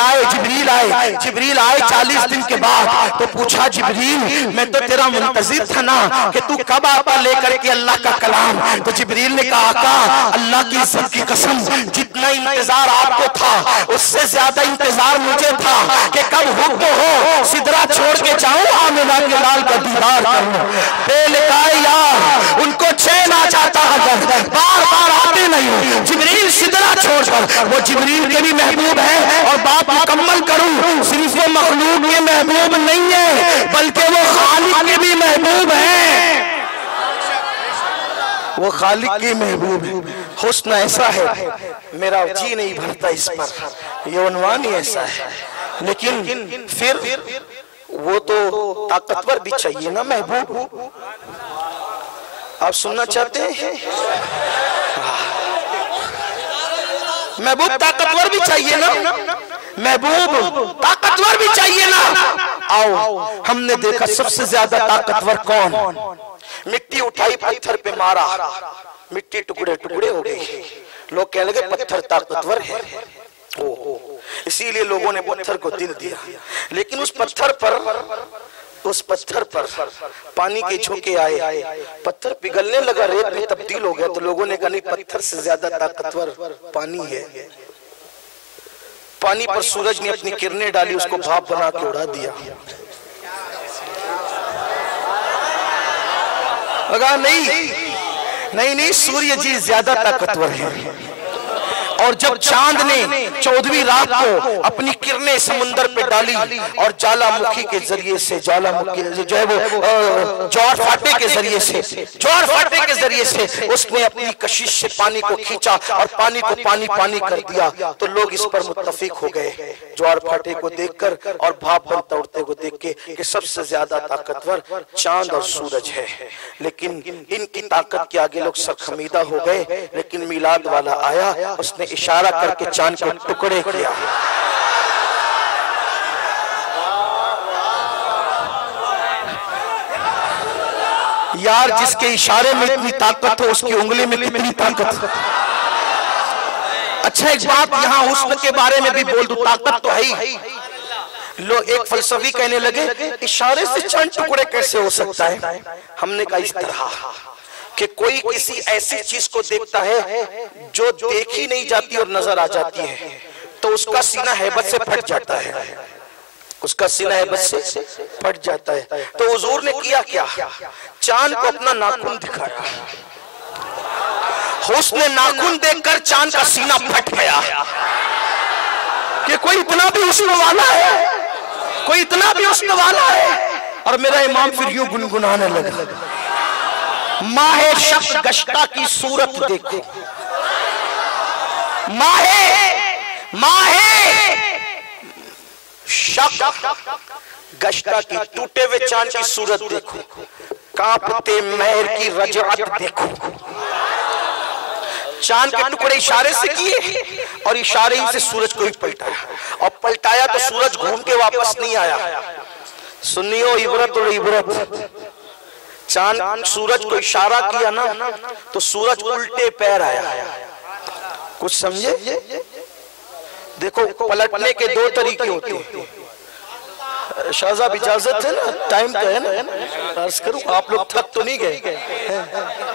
आए 40 दिन के बाद। तो पूछा जिब्रील, मैं तो तेरा मुंतजिर था ना कि तू कब आता लेकर के अल्लाह का कलाम। तो जिब्रील ने कहा, आका अल्लाह की इज्जत की कसम, जितना इंतजार आपको था उससे ज्यादा इंतजार मुझे था कि कब हुक्म हो सिदरा छोड़ के जाऊं आमिना के लाल का दीदार करूं। बेलकाए यार उनको चैन आ जाता अगर बार बार आते नहीं। जिब्रील सिदरा छोड़कर, वो जिब्रील के भी महबूब है। और बात मुकम्मल करूं, सिर्फ वो मखलूक के महबूब नहीं है बल्कि वो खालिक के भी महबूब है। वो खालिक के महबूब है। हुस्न ऐसा है मेरा जी नहीं भरता इस पर, ये उन्वान ही ऐसा है। लेकिन फिर वो तो ताकतवर भी चाहिए ना महबूब। आप सुनना चाहते हैं? महबूब ताकतवर भी चाहिए ना, महबूब ताकतवर भी चाहिए ना। आओ, हमने देखा सबसे ज्यादा ताकतवर कौन? मिट्टी उठाई, पत्थर पे मारा, मिट्टी टुकड़े टुकड़े हो गई। लोग कहने लगे पत्थर ताकतवर है, इसीलिए लोगों ने पत्थर को दिल दिया। लेकिन उस पत्थर पर पानी के झोंके आए, पत्थर पिघलने लगा, रेत में तब्दील हो गया। तो लोगों ने कहा नहीं, पत्थर से ज्यादा ताकतवर पानी है। पानी पर सूरज ने अपनी किरणें डाली, उसको भाप बना के उड़ा दिया। नहीं, सूर्य जी ज्यादा ताकतवर है। और जब चांद ने 14वीं रात को अपनी किरणें समुंदर पे डाली और ज्वालामुखी के जरिए से, ज्वालामुखी जो है वो ज्वार फाटे के जरिए से उसने अपनी कशिश से पानी को खींचा और पानी को पानी कर दिया। तो लोग इस पर मुत्तफिक हो गए ज्वार फाटे को देखकर और भाप बनता उड़ते को देख के कि सबसे ज्यादा ताकतवर चांद और सूरज है। लेकिन इनकी ताकत के आगे लोग सरखमीदा हो गए। लेकिन मिलाद वाला आया, उसने इशारा करके चांद को टुकड़े किया। यार जिसके इशारे में इतनी ताकत हो उसकी उंगली में कितनी ताकत। अच्छा एक बात यहाँ हुस्न के बारे में भी बोल दूं, ताकत तो है ही। लोग एक फलसफी कहने लगे इशारे से चांद टुकड़े कैसे हो सकता है। हमने कहा इस तरह कि कोई किसी ऐसी चीज को देखता है जो देखी नहीं जाती और नजर आ जाती है, तो उसका सीना हैबत से फट जाता है, उसका सीना हैबत से फट जाता है। तो हुजूर ने किया क्या? चांद को अपना नाखून दिखाया। हुस्न नाखून देखकर चांद का सीना फट गया कि कोई इतना भी हुस्न वाला है, कोई इतना भी हुस्न वाला है। और मेरा इमाम फिर यूं गुनगुनाने लगा, माहे शक गश्ता की सूरत देखो, माहे शक गश्ता की टूटे हुए चांद की सूरत देखो, कांपते महर की रजअत देखो। चांद के टुकड़े इशारे से किए और इशारे ही से सूरज को ही पलटाया, और पलटाया तो सूरज घूम के वापस नहीं आया। सुनियो इबरत और इबरत, चांद सूरज को इशारा किया ना तो सूरज उल्टे पैर आया। कुछ समझे? देखो पलटने के दो तरीके होते हैं। शाहजाब इजाजत है ना, टाइम तो है ना, अर्ज करूं आप लोग थक तो नहीं गए?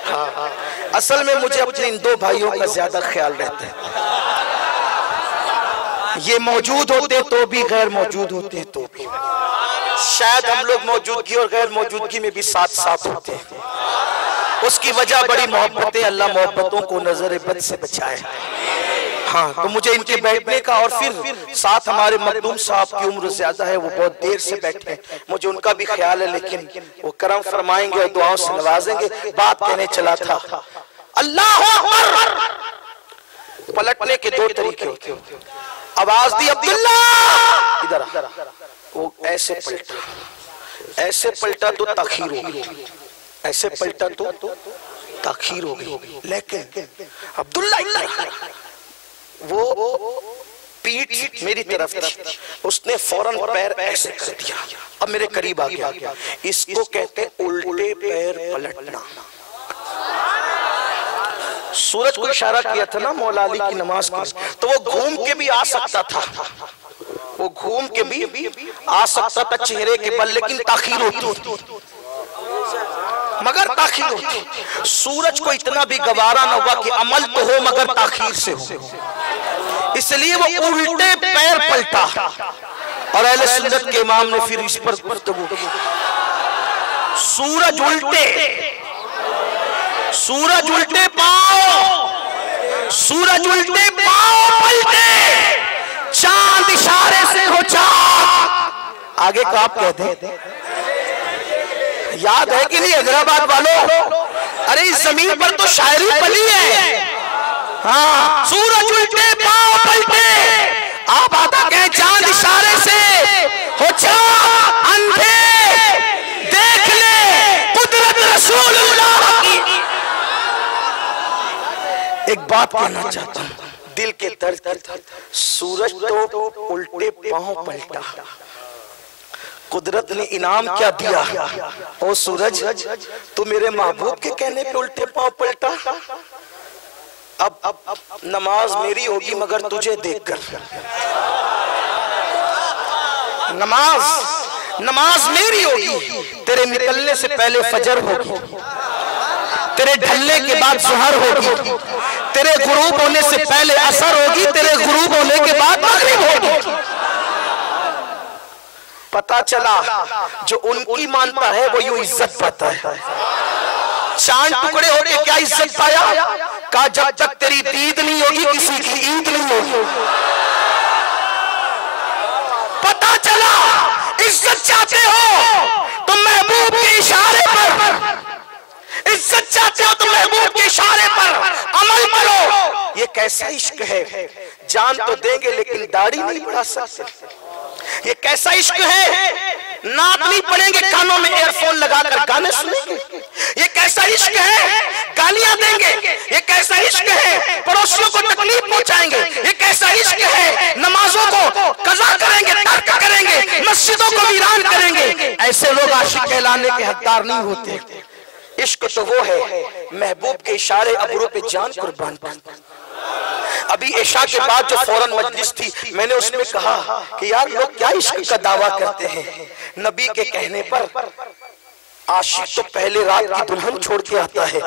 हाँ, असल में मुझे अपने इन दो भाइयों का ज्यादा ख्याल रहता है। ये मौजूद होते तो भी, गैर मौजूद होते तो भी। शायद हम लोग मौजूदगी और गैर मौजूदगी में भी साथ साथ होते हैं। उसकी वजह बड़ी मोहब्बतें, अल्लाह मोहब्बतों को नजर बद से बचाए। हाँ, तो मुझे इनके बैठने का और फिर साथ हमारे मखदूम साहब की उम्र ज्यादा है, वो बहुत देर से बैठे हैं, मुझे उनका भी ख्याल है, लेकिन वो करम फरमाएंगे और दुआओं से नवाजेंगे। बात कहने चला था, अल्लाह अकबर पलटने के दो तरीके होते हैं। आवाज दी अब्दुल्ला इधर, वो ऐसे पलटा, ऐसे पलटा तो ताखीर हो गई, ऐसे पलटा तो ताखीर हो गई। लेकिन अब्दुल्ला वो पीठ मेरी तरफ थी, उसने फौरन पैर ऐसे कर दिया, अब मेरे करीब आ गया। इसको कहते हैं उल्टे पैर पलटना। सूरज को इशारा किया था ना मौला अली की नमाज को, तो वो घूम के भी आ सकता था, वो घूम के भी आ सकता था चेहरे के बल, लेकिन ताखीर होती, मगर ताखीर होती। सूरज को इतना भी गवारा न हुआ कि अमल तो हो मगर ताखीर से हो, इसलिए वो उल्टे पैर पलटा। और अहले सुन्नत के इमाम ने फिर इस पर गुफ्तगू की। सूरज उल्टे, सूरज उल्टे पाओ, सूरज उल्टे पाओ पलटे, चांद इशारे से हो चाक। आगे का आप कहते हैं, याद है कि नहीं हैदराबाद वालों? अरे इस जमीन पर तो शायरी पली है। हाँ, सूरज उल्टे पाओ पलटे, आप आता कहें चांद इशारे से हो चाक। अंधे देख ले कुदरत रसूलुल्लाह की। एक बात कहना चाहता हूं दिल के दर्द की, सूरज तो उल्टे पांव पलटा, कुदरत ने इनाम क्या दिया? ओ सूरज, तू मेरे महबूब के कहने पे उल्टे पांव पलटा। अब नमाज मेरी होगी मगर तुझे देखकर, नमाज मेरी होगी, तेरे निकलने से पहले फजर होगी, तेरे ढलने के बाद सुहर होगी, तेरे गुरूब होने से पहले असर होगी, तेरे गुरूब होने के बाद मगरिब होगी। पता चला जो उनकी मानता है वो यूं इज्जत पाता है। चांद टुकड़े होके क्या इज्जत पाया? कहा जब तक तेरी दीद नहीं होगी किसी की ईद नहीं होगी। पता चला इज्जत चाहते हो तो महबूब के इशारे पर, इज्जत चाहते हो तो महबूब के इशारे पर अमल करो। ये कैसा इश्क है, जान तो देंगे लेकिन दाढ़ी नहीं बढ़ा सकते। ये कैसा इश्क है, नाक नहीं पड़ेंगे, कानों में एयरफोन लगाकर गाने सुनेंगे। ये कैसा इश्क है, गालियां देंगे। ये कैसा इश्क है, पड़ोसियों को तकलीफ पहुंचाएंगे। ये कैसा इश्क है, नमाजों को कज़ा करेंगे, तर्क करेंगे, मस्जिदों को वीरान करेंगे। ऐसे लोग आशिक कहलाने के हकदार नहीं होते। इश्क तो वो है महबूब के इशारे अबरों पे जान कुर्बान करता। अभी इशा के बाद जो फौरन मजलिस थी, मैंने उसमें कहा कि यार लोग क्या इश्क का दावा करते हैं। नबी के कहने पर आशिक तो पहले रात की दुल्हन छोड़ के आता है,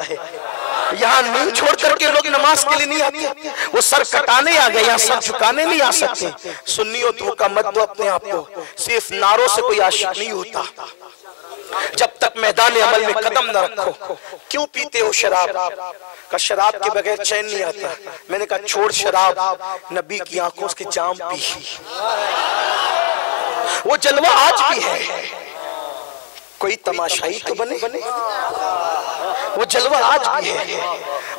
यहाँ नींद छोड़ करके लोग नमाज के लिए नहीं आते। वो सर कटाने आ गए, यहाँ सर झुकाने नहीं आ सकते। सुन्नियों धोखा मत दो अपने आप को, सिर्फ नारों से कोई आशिक नहीं होता। जब तक मैदान अमल में कदम न रखो। क्यों पीते हो शराब? का शराब के बगैर चैन नहीं आता। मैंने कहा छोड़ शराब, नबी की आंखों के जाम पी। वो जलवा आज भी है, कोई तमाशाई तो बने, वो जलवा आज भी है।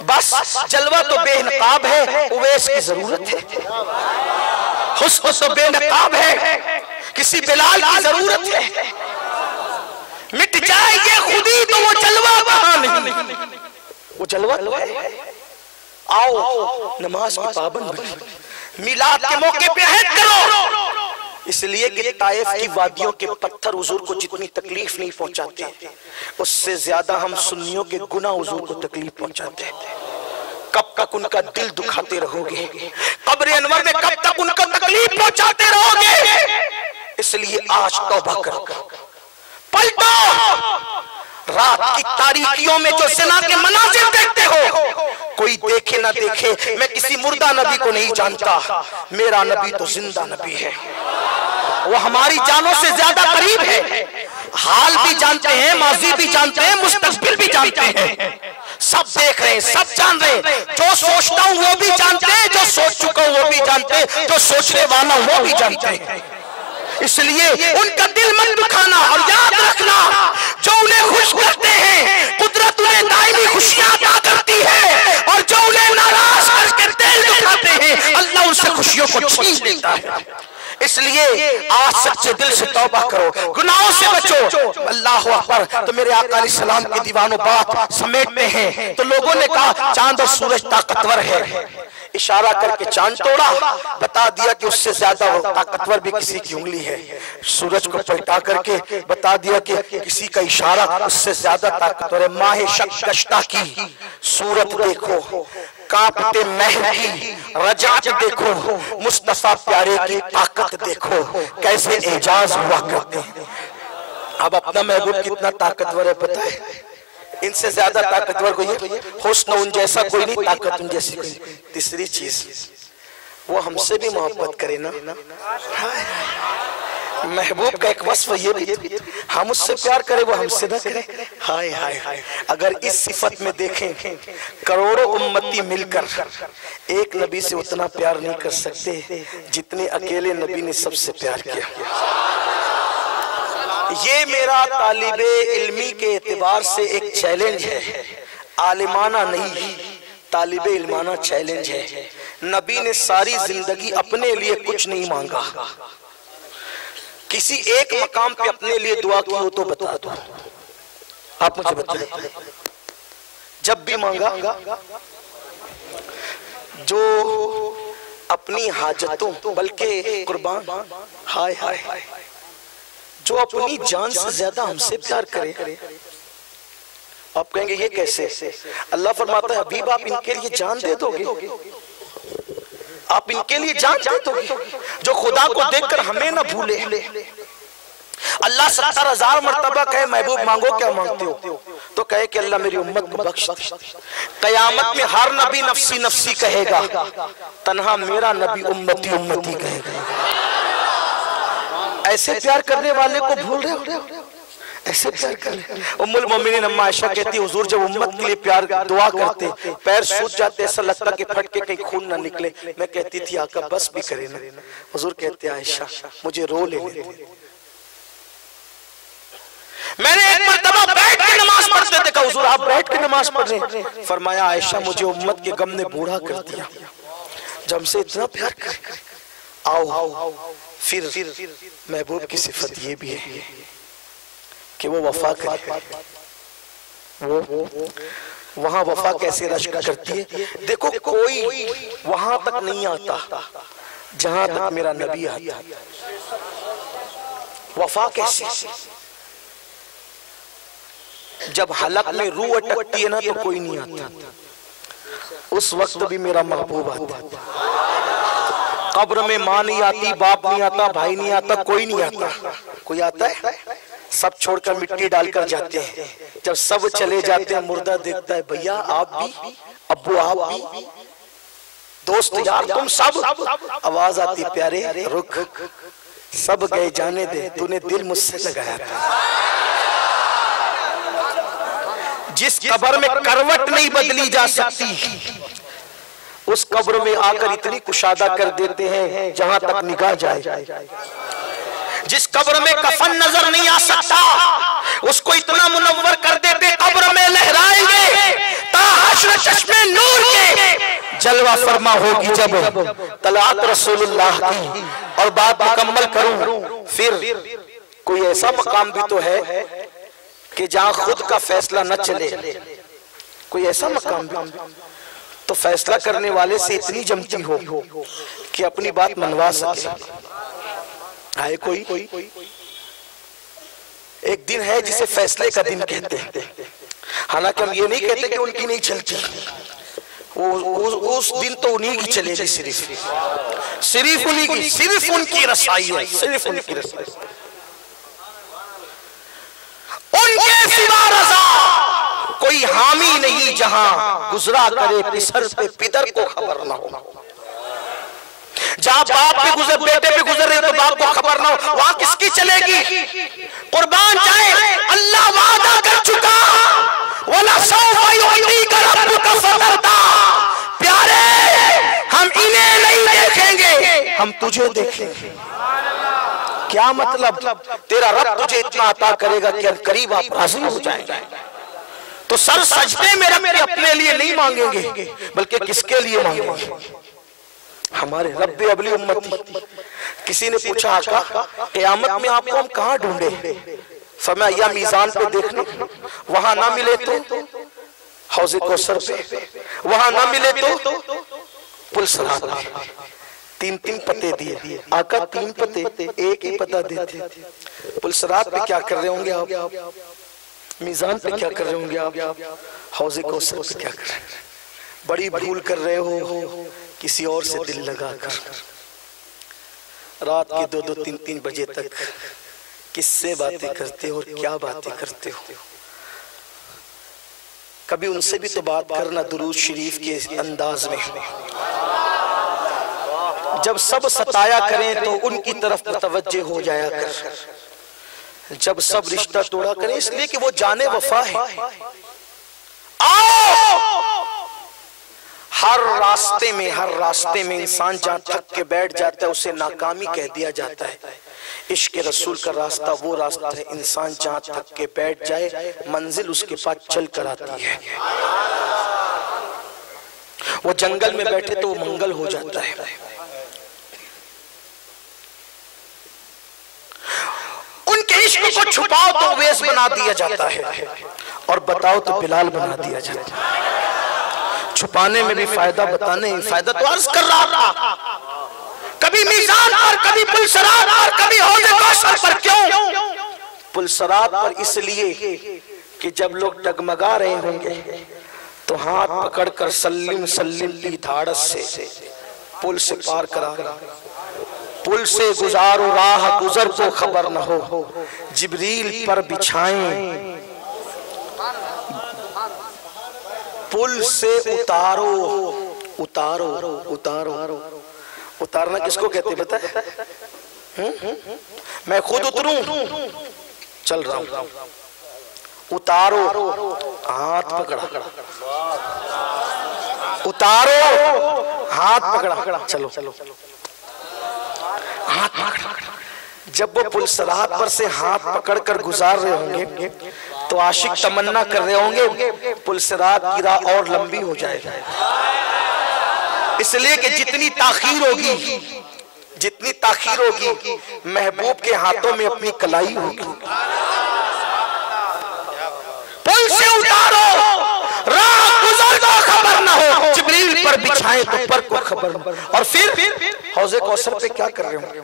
बस जलवा तो बेनकाब है, उवैस की जरूरत है। हुस्न तो बेनकाब है, किसी बिलाल की जरूरत है। मिट जाए ये खुदी तो वो जलवा कहां नहीं, वो जलवा है। आओ नमाज की पाबंद बनो, मिलाद के मौके पे अहद करो। इसलिए कि ताइफ की वादियों के पत्थर हुजूर को जितनी तकलीफ नहीं पहुंचाते, उससे ज्यादा हम सुन्नियों के गुनाह हुजूर को तकलीफ पहुंचाते हैं। कब तक उनका दिल दुखाते रहोगे? कब्र अनवर में कब तक उनको तकलीफ पहुंचाते रहोगे? इसलिए आज तौबा करो, पलटो। रात की तारीकियों में जो ज़िना के मनाज़िर देखते हो, कोई देखे ना देखे, मैं किसी मुर्दा नबी को नहीं जानता। मेरा नबी तो जिंदा नबी है, वो हमारी जानों से ज्यादा करीब है। हाल भी जानते हैं, माजी भी जानते हैं, मुस्तकबिल भी जानते हैं। सब देख रहे हैं, सब जान रहे हैं। जो सोचता हूं वो भी जानते हैं, जो सोच चुका हूं वो भी जानते हैं, जो सोचने वाला वो भी जानते हैं। इसलिए उनका दिल मत दुखाना और याद रखना, जो उन्हें खुश करते हैं कुदरत उन्हें दायमी खुशियां अता करती है, और जो उन्हें नाराज करके दिल दुखाते हैं अल्लाह उनसे खुशियों को छीन लेता है। इसलिए आज सच्चे दिल से तौबा करो, गुनाहों से बचो। अल्लाह अकबर। तो मेरे आका अलैहिस्सलाम के दीवानों बात समेटते हैं। तो लोगों ने कहा चांद और सूरज ताकतवर है, इशारा करके चांद तोड़ा, बता दिया कि उससे ज्यादा ताकतवर भी किसी की उंगली है। सूरज को पलटा करके बता दिया कि किसी का इशारा उससे ज्यादा ताकतवर है। माहे शक्कश्ता की सूरत देखो, कांपते महल की रजात देखो, मुस्तफा प्यारे की ताकत देखो, कैसे एजाज हुआ करते हैं। अब अपना महबूब कितना ताकतवर है पता है? इनसे ज्यादा ताकतवर कोई है? हुस्न उन जैसा कोई नहीं, ताकत उन जैसी कोई। तीसरी चीज, वो हमसे भी मोहब्बत करे ना। महबूब का एक वस्फ ये भी, हम उससे प्यार करें वो हमसे ना करे। हाय हाय हाय। अगर इस सिफत में देखें, करोड़ों उम्मती मिलकर एक नबी से उतना प्यार नहीं कर सकते जितने अकेले नबी ने सबसे प्यार किया। ये मेरा तालिबे इल्मी के एतबार से एक चैलेंज है, आलिमाना नहीं, तालिबे इल्माना चैलेंज है। नबी ने सारी जिंदगी अपने लिए कुछ नहीं मांगा, किसी एक मकाम पे अपने लिए दुआ की हो तो बता दो। आप मुझे बताएं, जब भी मांगा, जो अपनी हाजतों बल्कि कुर्बान, हाय हाय, जो अपनी जान से ज्यादा हमसे प्यार करे। आप कहेंगे ये कैसे? अल्लाह फरमाता है हबीब आप इनके लिए जान दे दोगे, आप इनके लिए जान दे दोगे जो खुदा को देखकर हमें ना भूले। अल्लाह 70,000 मर्तबा कहे महबूब मांगो क्या मांगते हो, तो कहे कि अल्लाह मेरी उम्मत को बख्श। कयामत में हर नबी नफसी नफसी कहेगा, तन्हा मेरा नबी उम्मती उम्मती कहेगा। ऐसे प्यार करने वाले को भूल रहे हो? ऐसे प्यार कर रहे। उम्मुल मोमिनीन अम्मा आयशा कहती हुजूर जब उम्मत के लिए प्यार दुआ करते पैर सूज जाते, ऐसा लगता कि फट के कहीं खून ना निकले। मैं कहती थी आका बस भी करे ना। हुजूर कहते आयशा मुझे रो लेने दे। मैंने एक मर्तबा बैठ के नमाज पढ़ते देखा, हुजूर आप बैठ के नमाज पढ़ रहे हैं। फरमाया आयशा मुझे उम्मत के गम ने बूढ़ा कर दिया, जब हमसे इतना प्यार करे। आओ फिर महबूब की सिफत ये भी है कि वो वफा करे। वो वहां वफा कैसे रश्क करती है। देखो कोई वहां तक नहीं आता जहां तक मेरा नबी आता। वफा कैसे? जब हलक में रूह अटकती है ना तो कोई नहीं आता, उस वक्त भी मेरा महबूब आता। कब्र में माँ नहीं आती, बाप नहीं आता, भाई नहीं आता, कोई नहीं आता। कोई आता है? सब छोड़कर मिट्टी डालकर जाते हैं। जब सब चले जाते हैं मुर्दा देखता है, भैया आप भी, अब्बू आप भी, दोस्त यार तुम सब। आवाज आती प्यारे रुक, सब गए जाने दे, तूने दिल मुझसे लगाया था। जिस कब्र में करवट नहीं बदली जा सकती, उस कब्र में आकर इतनी कुशादा कर देते हैं जहां तक निगाह जाए। जिस कब्र में कफन नजर नहीं आ सकता, उसको इतना मुनव्वर कर देते कब्र में लहराएंगे ताहश्र चश्मे नूर के जलवा फरमा होगी जब तलात रसूलुल्लाह की। और बात मुकम्मल करूं, फिर कोई ऐसा मकाम भी तो है कि जहां खुद का फैसला न चले। कोई ऐसा मकाम भी तो फैसला करने वाले से इतनी जमती हो कि अपनी बात मनवा सके। आए कोई एक दिन है जिसे फैसले का दिन कहते हैं। हालांकि हम ये नहीं कहते कि उनकी नहीं चलती, उस दिन तो उन्हीं की चलेगी, सिर्फ उन्हीं की, सिर्फ उनकी रसाई है, सिर्फ उनकी रसाई। उनके सिवा रज़ा कोई हामी नहीं जहां गुजरा करे पिसर पे पितर को खबर ना हो। जहां बाप भी गुजर बेटे भी गुजर रहे तो बाप को खबर ना हो, वहां किसकी चलेगी? कुर्बान जाए, अल्लाह वादा कर चुका, वला सौफ युअतीका हम तुझे देखेंगे। क्या मतलब? तेरा रब तुझे इतना अता करेगा कि करीब आप राजी हो जाएंगे। तो सर सजदे में रब के अपने लिए नहीं मांगेंगे, बल्कि किसके लिए मांगेंगे? हमारे रब अबली उम्मती। किसी ने पूछा आका क़यामत में आपको हम कहाँ ढूंढे? फरमाया या मीजान पे देखना, वहां ना मिले तो हौज़े कौसर पे, वहां ना मिले तो पुल सिरात पे। तीन तीन पते दिए आका, तीन पते एक ही पता देते। पुल सिरात पे क्या कर रहे होंगे आप? मीजान पे क्या कर रहे होंगे आप? हौज़े कौसर पे क्या कर रहे हैं? बड़ी भूल कर रहे हो किसी और से दिल लगाकर। रात के 2-2, 3-3 बजे तक किससे बातें करते हो और क्या बातें करते हो? कभी उनसे भी तो बात करना दुरूद शरीफ के अंदाज में। जब सब सताया करें तो उनकी तरफ मुतवज्जे हो जाया कर। जब सब रिश्ता तोड़ा करें इसलिए कि वो जाने वफा है। आओ हर रास्ते में इंसान जहां थक के बैठ जाता है उसे नाकामी कह दिया जाता है। इश्क रसूल का रास्ता वो रास्ता है, इंसान जहां थक के बैठ जाए मंजिल उसके पास चल कर आती है। वो जंगल में बैठे तो वो मंगल हो जाता है। उनके इश्क को छुपाओ तो वेश बना दिया जाता है और बताओ तो बिलाल बना दिया जाता है। छुपाने में भी फायदा, बताने में फायदा। तो अर्ज कर रहा था कभी मीज़ान पर, कभी पुलसरात पर, कभी हौज़े कौसर पर। क्यों पुलसरात पर? इसलिए कि जब लोग डगमगा रहे होंगे तो हाथ पकड़कर सल्लिम सल्लिम की धाड़स से पुल से पार करा। पुल से गुजारो राह गुजर को खबर न हो, जिब्रील पर बिछाएं पुल से उतारो। उतारो उतारो उतारना किसको कहते पता है? मैं खुद उतरूं, चल रहा हूं, उतारो, हाथ पकड़ा, उतारो, हाथ पकड़ा, चलो हाथ पकड़ा। जब वो पुल सिरात पर से हाथ पकड़कर गुजार रहे होंगे तो आशिक तमन्ना कर रहे होंगे पुल सिरात की राह और लंबी हो जाएगी। इसलिए कि जितनी ताखीर होगी महबूब के हाथों में अपनी कलाई होगी। पुल से उतारो, राह गुजर को खबर ना हो, जिब्रील पर बिछाए तो पर को खबर न। और फिर हौज़े कौसर पे क्या कर रहे होंगे?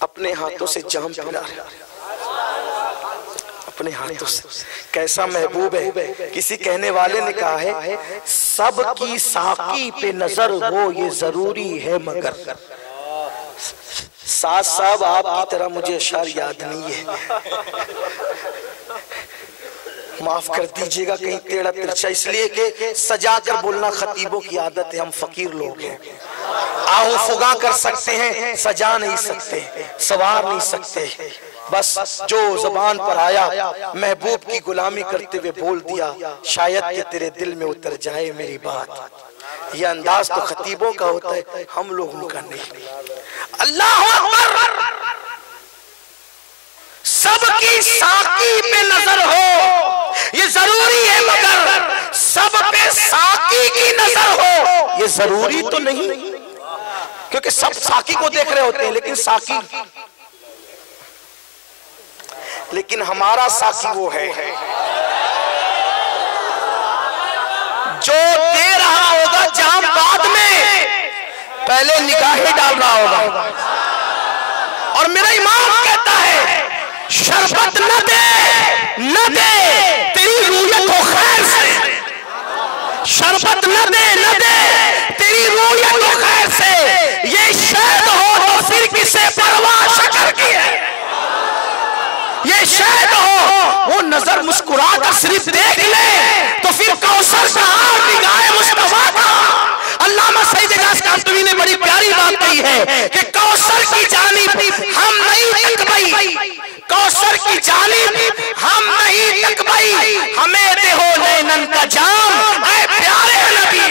अपने हाथों से जाम पिला रहे, अपने हाथों से। कैसा महबूब है। किसी कहने वाले ने कहा है सबकी साकी पे नजर हो ये जरूरी है, मगर साथ साहब आपकी तरह मुझे अशार याद नहीं है, माफ कर दीजिएगा कहीं टेढ़ा तिरछा, इसलिए कि सजा कर बोलना खतीबों की आदत है। हम फकीर लोग हैं, आहू फुगा कर सकते हैं, सजा नहीं सकते, सवार नहीं सकते। बस जो जबान पर आया महबूब की गुलामी करते हुए बोल दिया, शायद कि तेरे दिल में उतर जाए मेरी बात। ये अंदाज तो खतीबों का होता है, हम लोगों का नहीं। अल्लाह अकबर। सबकी साकी पे नजर हो ये जरूरी है, मगर सब पे साकी की नजर हो ये जरूरी तो नहीं, क्योंकि सब साकी को देख रहे होते हैं लेकिन हमारा साकी वो है जो दे रहा होगा जाम, बाद में पहले निगाहें डाल रहा होगा। और मेरा इमाम कहता है शरबत न दे तेरी रूयत हो खैर से, शरबत न दे तेरी रूयत हो खैर से, ये शहद हो तो फिर किसे परवाह शकर की है। ये शहद हो वो नजर मुस्कुरा कर सिर्फ देख ले तो फिर कौसर का और निगाहे मुस्तफा का। अल्लामा सईद इजाज़ कासमी ने बड़ी प्यारी बात कही है कि कौसर की जानिब हम नहीं तकबई, कौसर की जानिब हम नहीं तकबई, हमें दे हो नैनन का जाम ऐ प्यारे नबी।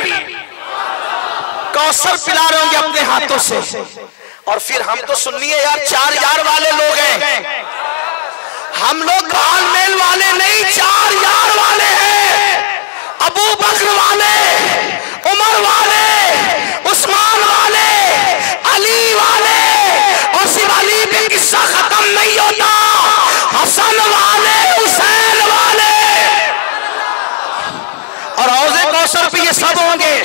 कौसर पिला रहे होंगे अपने हाथों से और फिर हम तो सुनिए यार 4 यार वाले लोग हैं, हम लोग तालमेल वाले नहीं, 4 यार वाले हैं। अबू बकर वाले, उमर वाले, उस्मान वाले, अली वाले, और सिर्फ अली पे किस्सा खत्म नहीं होता, हसन वाले, हुसैन वाले, और हौज़े कौसर पे ये सब होंगे।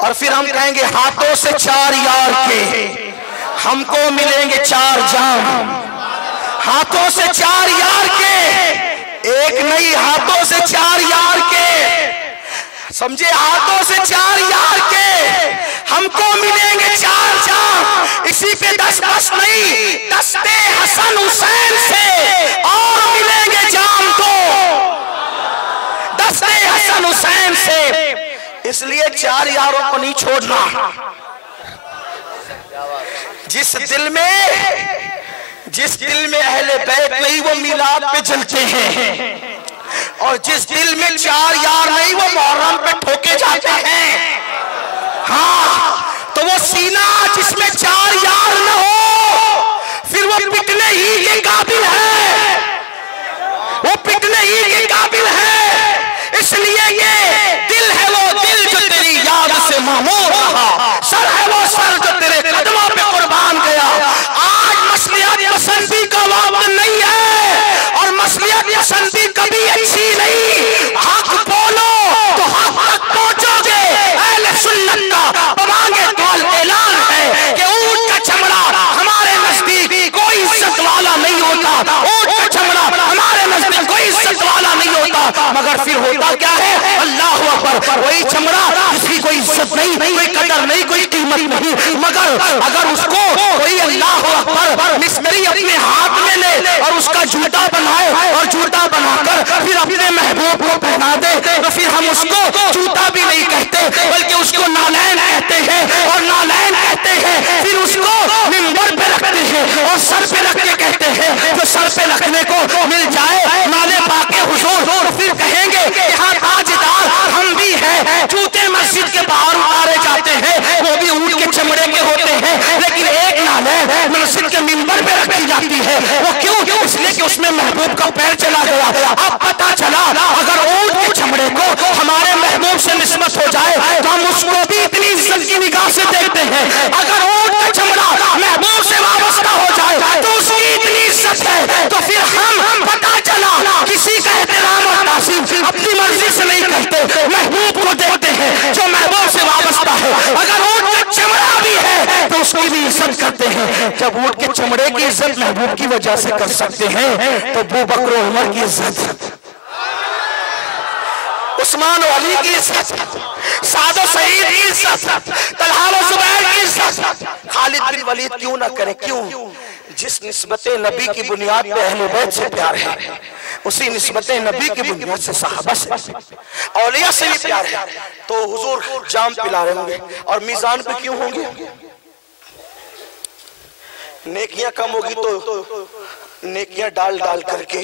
और फिर हम कहेंगे हाथों से 4 यार के हमको मिलेंगे 4 जाम। हाथों से 4 यार के, एक नहीं, हाथों से 4 यार के, समझे, हाथों से 4 यार के हमको मिलेंगे 4 जाम। इसी पे 10 बस नहीं, दस्ते हसन हुसैन से और मिलेंगे जाम तो, दस्ते हसन हुसैन से। इसलिए 4 यारों को नहीं छोड़ना। जिस दिल में अहले बैत नहीं वो मिलाद पे जलते हैं, और जिस दिल में 4 यार नहीं वो मुहर्रम पे ठोके जाते हैं। हाँ, तो वो सीना जिसमें 4 यार न हो फिर वो पिटने ही के काबिल है, वो पिटने ही के काबिल है। इसलिए ये दिल है वो दिल जो तेरी याद से मामूर रहा, सर है वो सर जो तेरे कदमों पे कुर्बान गया। आज मसलियत पसंदी का वक्त नहीं है, और मसलियत पसंदी कभी अच्छी नहीं। हक बोलो तो हक तक पहुंचोगे। अहले सुन्नत का बमांगे कौल ऐलान है कि ऊंट का चमड़ा हमारे नजदीक कोई इज्जत वाला नहीं होता, ऊंट का चमड़ा हमारे नजदीक कोई इज्जत वाला नहीं होता। मगर फिर होता क्या है, अल्लाह अकबर, वही चमड़ा जिसकी कोई इज्जत नहीं, कोई कदर नहीं, कोई कीमत नहीं, मगर अगर उसको कोई अल्लाह अकबर मिस्त्री अपने हाथ में ले और उसका जूता बनाए और जूता बनाकर फिर अपने महबूब को पहना दे, तो फिर हम उसको जूता भी नहीं कहते बल्कि उसको नालैन कहते हैं, और नालैन कहते हैं फिर उसको मिंबर पे रखते हैं और सर पे रख के कहते हैं। जो सर पे रखने को मिल जाए नाले पाके हुजूर, तो फिर कहेंगे कि हाँ ताजदार हम भी हैं। जूते मस्जिद के बाहर उतारे जाते हैं, वो भी ऊंट के चमड़े के होते हैं, लेकिन एक नालैन मस्जिद के मिंबर पे रखी जाती है। वो क्यों? इसलिए कि उसमें महबूब का पैर चला गया। अब पता चला अगर ऊंट के चमड़े को हमारे महबूब से निस्बत हो जाए तो हम उसको भी इतनी इज्जत की निगाह से देखते हैं। अगर ऊंट का चमड़ा महबूब से वाबस्ता हो जाए तो उसकी इतनी इज्जत है। तो फिर हम पता चला किसी का एहतराम और तासीम अपनी मर्जी से नहीं करते, महबूब को देखते हैं जो महबूब से वाबस्ता है। अगर ऊंट का चमड़ा भी है तो उसकी भी इज्जत करते हैं। जब ऊंट के चमड़े की इज्जत महबूब की वजह से कर सकते हैं तो अबू बकर और उमर की इज्जत, उस्मान और अली की इज्जत, साद और सईद की इज्जत, तलहा और जुबैर की इज्जत खालिद बिन वलीद क्यों ना करें? क्यों? जिस निस्बते नबी की बुनियाद पे अहले बैत से प्यार है, उसी निस्बते नबी की बुनियाद से सहाबा से, औलिया से भी प्यार है। तो हुजूर जाम पिला रहे होंगे और मीजान पे क्यों होंगे? नेकियां कम होगी तो नेकियां डाल डाल करके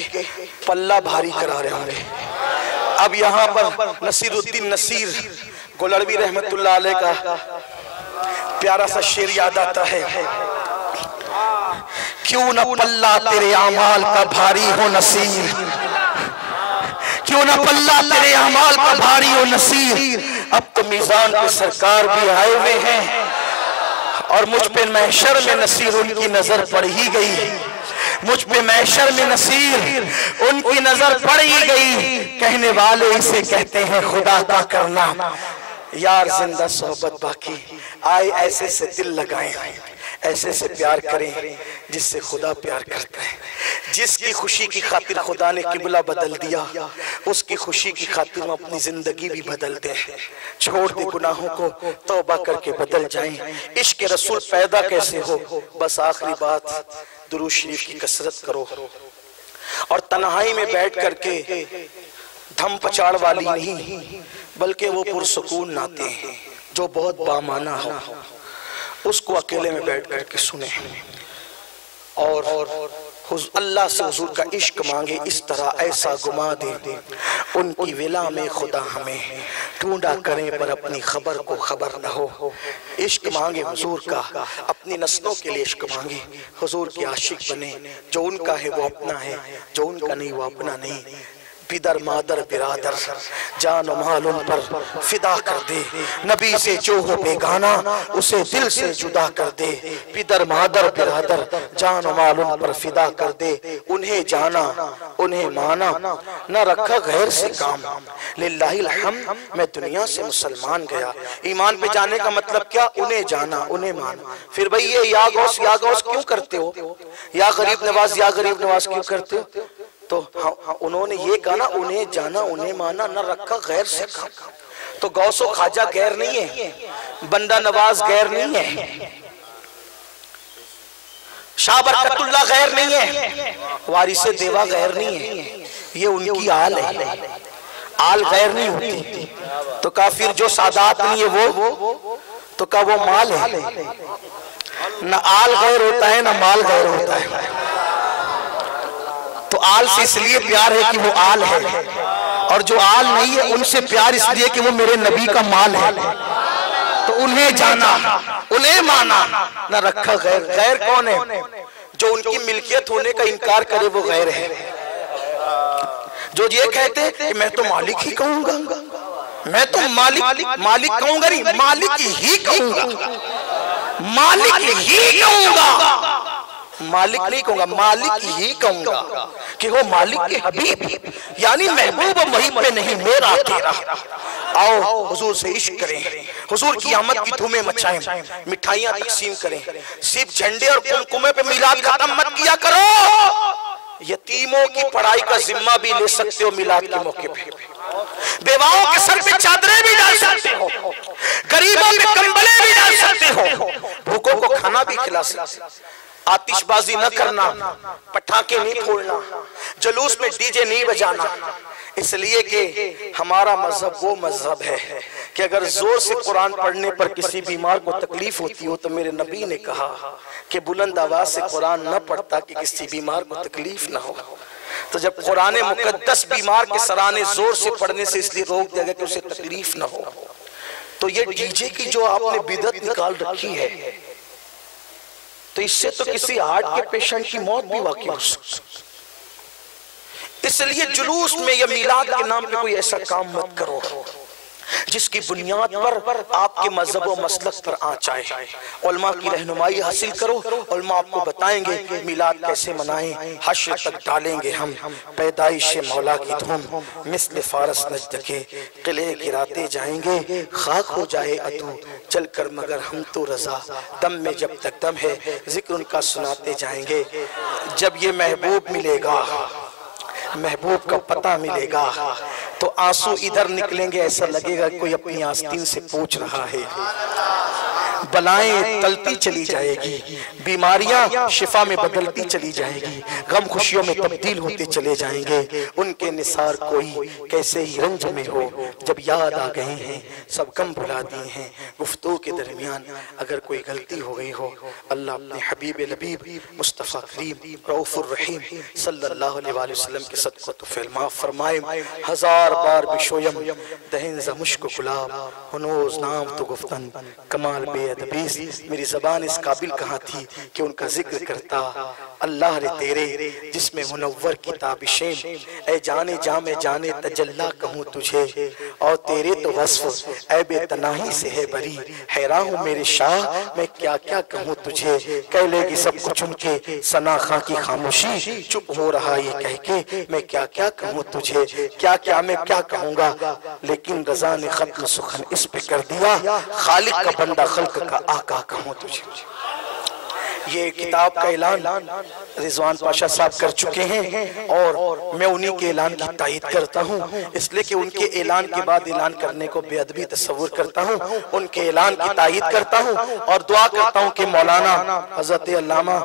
पल्ला भारी करा रहे होंगे। अब यहाँ पर नसीरुद्दीन नसीर गोलड़वी रहमतुल्लाह अलैह का प्यारा सा शेर याद आता है, क्यों न पल्ला तेरे आमाल का भारी हो नसीर, क्यों न पल्ला तेरे आमाल का भारी हो नसीर। अब तो मीजान पे सरकार भी आए हुए हैं और मुझ पे महशर में नसीर उनकी नजर पड़ ही गई, मुझ पे महशर में नसीर उनकी नजर पड़ ही गई। कहने वाले इसे कहते हैं खुदा का करना, यार जिंदा सोहबत बाकी, आए ऐसे से दिल लगाएं, ऐसे से प्यार करें जिससे खुदा प्यार करता है। जिसकी खुशी की खातिर खुदा ने किबला बदल दिया, उसकी खुशी की खातिर हम अपनी जिंदगी भी बदल दें। छोड़ दे गुनाहों को, तौबा करके बदल जाएं। इश्क रसूल पैदा कैसे हो? बस आखिरी बात, दुरूद शरीफ की कसरत करो और तन्हाई में बैठ करके धम पचाड़ वाली नहीं बल्कि वो पुरसुकून नाते हैं जो बहुत बामाना हो, उसको अकेले में बैठ करके सुने और अल्लाह से हुजूर का इश्क मांगे, इस तरह ऐसा घुमा दे उनकी विला में खुदा हमें, ढूंढा करें पर अपनी खबर को खबर न हो। इश्क मांगे हुजूर का, अपनी नस्लों के लिए इश्क मांगे, हुजूर के आशिक बने, जो उनका है वो अपना है, जो उनका नहीं वो अपना नहीं। पिदर मादर बिरादर जान माल उन पर फिदा कर दे, नबी से जो हो बेगाना उसे दिल से जुदा कर दे। पिदर मादर बिरादर जान माल उन पर फिदा कर दे, उन्हें जाना उन्हें माना न रखा गैर से काम। लिल्लाहिल हम्द, मैं दुनिया से मुसलमान गया। ईमान पे जाने का मतलब क्या? उन्हें जाना उन्हें माना। फिर भाई ये या गौस क्यों करते हो, या गरीब नवाज क्यों करते हो? तो उन्होंने ये कहा ना, उन्हें जाना उन्हें माना न रखा गैर से काम। तो गौसो खाजा गैर नहीं है, बंदा नवाज गैर नहीं है, शाह बरकतुल्लाह गैर नहीं है, वारिसे देवा गैर नहीं है। ये उनकी आल है, आल गैर नहीं होती। तो काफिर जो सादात नहीं है वो तो का वो माल है। न आल गैर होता है न माल गैर होता है। तो आल से इसलिए प्यार है कि वो आल है, और जो आल नहीं है उनसे प्यार इसलिए कि वो मेरे नबी का माल है। तो उन्हें जाना उन्हें माना न रखा गैर। गैर कौन है? जो उनकी मिल्कियत होने का इनकार करे वो गैर है। जो ये कहते कि मैं तो मालिक ही कहूंगा, मैं तो मालिक कहूंगा नहीं, मालिक ही कहूंगा, मालिक ही कहूंगा, मालिक नहीं कहूंगा, मालिक ही कहूंगा कि वो मालिक के हबीब यानी महबूब वहीं पे नहीं मेरा तेरा। आओ हुजूर से इश्क करें, हुजूर की आमद की धूमें मचाएं, मिठाइयां तकसीम करें। सिर्फ झंडे और कुमकुमे पे मिलाद खत्म मत किया करो। यतीमों की पढ़ाई का जिम्मा भी ले सकते हो मिलाद के मौके पे, बेवाओं के सर पे चादरें भी डाल सकते हो, गरीबों पे कंबले भी डाल सकते हो, भूखों को खाना भी खिला सकते हो। आतिशबाजी न करना, पटाखे नहीं फोड़ना, जुलूस में डीजे नहीं बजाना, इसलिए कि हमारा मजहब वो मजहब है कि अगर जोर से कुरान पढ़ने पर किसी बीमार को तकलीफ होती हो तो मेरे नबी ने कहा कि बुलंद आवाज से कुरान न पढ़ता कि किसी बीमार को तकलीफ ना हो। तो जब कुरान मुकद्दस बीमार के सराने जोर से पढ़ने से इसलिए रोक दिया गया कि उसे तकलीफ ना हो। तो ये डीजे की जो आपने बिदअत निकाल रखी है, तो इससे तो किसी हार्ट के पेशेंट की मौत भी वाकई हो सकती। इसलिए जुलूस में या मिलाद के नाम पे कोई ऐसा काम मत करो जिसकी बुनियाद पर आपके मजहब व मसलक पर आँच आए। उलमा की रहनुमाई हासिल करो, उलमा आपको बताएंगे मिलाद कैसे मनाएं। हश्र तक डालेंगे हम पैदाइश मौला की धूम, मिस्ल फारस नजद के किले गिराते जाएंगे। खाक हो जाए अतू चल कर मगर हम तो रजा, दम में जब तक दम है जिक्र उनका सुनाते जाएंगे। जब ये महबूब मिलेगा, महबूब का पता मिलेगा, तो आंसू इधर निकलेंगे, ऐसा लगेगा कोई अपनी आस्तीन से पूछ रहा है। बलाएं टलती चली जाएगी, बीमारियां शिफा में बदलती चली जाएगी, गम खुशियों में तब्दील होते चले जाएंगे। उनके निसार कोई कैसे ही रंज में हो, जब याद आ गए हैं सब गम भुला दिए हैं। गुफ्तगू के दरमियान अगर कोई गलती हो गई हो, अल्लाह अपने हबीब लबीब मुस्तफ़ा करीम रऊफ़ुर रहीम सल्लल्लाहु अलैहि वसल्लम के सदक़े तो माफ़ फरमाए। हजार बार बिशोयम दहन ज़ मुश्क गुलाब हुनूज़ नाम तो गुफ्तन कमाल बेअदबीस। मेरी ज़बान इस काबिल कहाँ थी कि उनका जिक्र करता। अल्लाह रे तेरे जिसमें मुनव्वर की ताबिशें, ऐ जाने जा मैं जाने तजल्ला कहूँ तुझे, और तेरे तो वस्फ ऐ बेतनाही से है बरी। हैरान हूँ मेरे शाह मैं क्या क्या कहूँ तुझे, कह लेगी सब कुछ उनके सना खां की खामोशी। चुप हो रहा ये कह के मैं क्या क्या कहूँ तुझे, क्या क्या मैं क्या कहूँगा, लेकिन रज़ा ने खत्म सुखन इस पे कर दिया। खालिक का बंदा खल्क का आका कहूँ तुझे। ये किताब का ऐलान रिजवान पाशा साहब कर चुके हैं और मैं उन्हीं के ऐलान की तायीद करता हूँ, इसलिए कि उनके ऐलान के बाद ऐलान करने को बेअदबी तस्वुर करता हूँ। उनके ऐलान की तायीद करता हूँ और दुआ करता हूँ कि मौलाना हजरत अल्लामा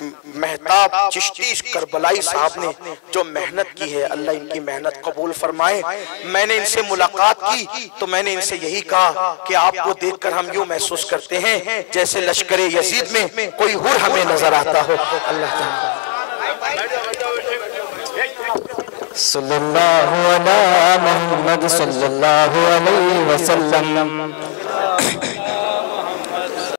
मेहताब चिश्ती करबलाई साहब ने जो मेहनत की है, अल्लाह इनकी मेहनत कबूल फरमाए। मैंने इनसे मुलाकात की तो मैंने इनसे यही कहा कि आपको देखकर हम यूं महसूस करते हैं जैसे लश्कर यजीद में कोई हुर हमें नजर आता हो। अल्लाह सल्लल्लाहु अला मुहम्मद सल्लल्लाहु अलैहि वसल्लम।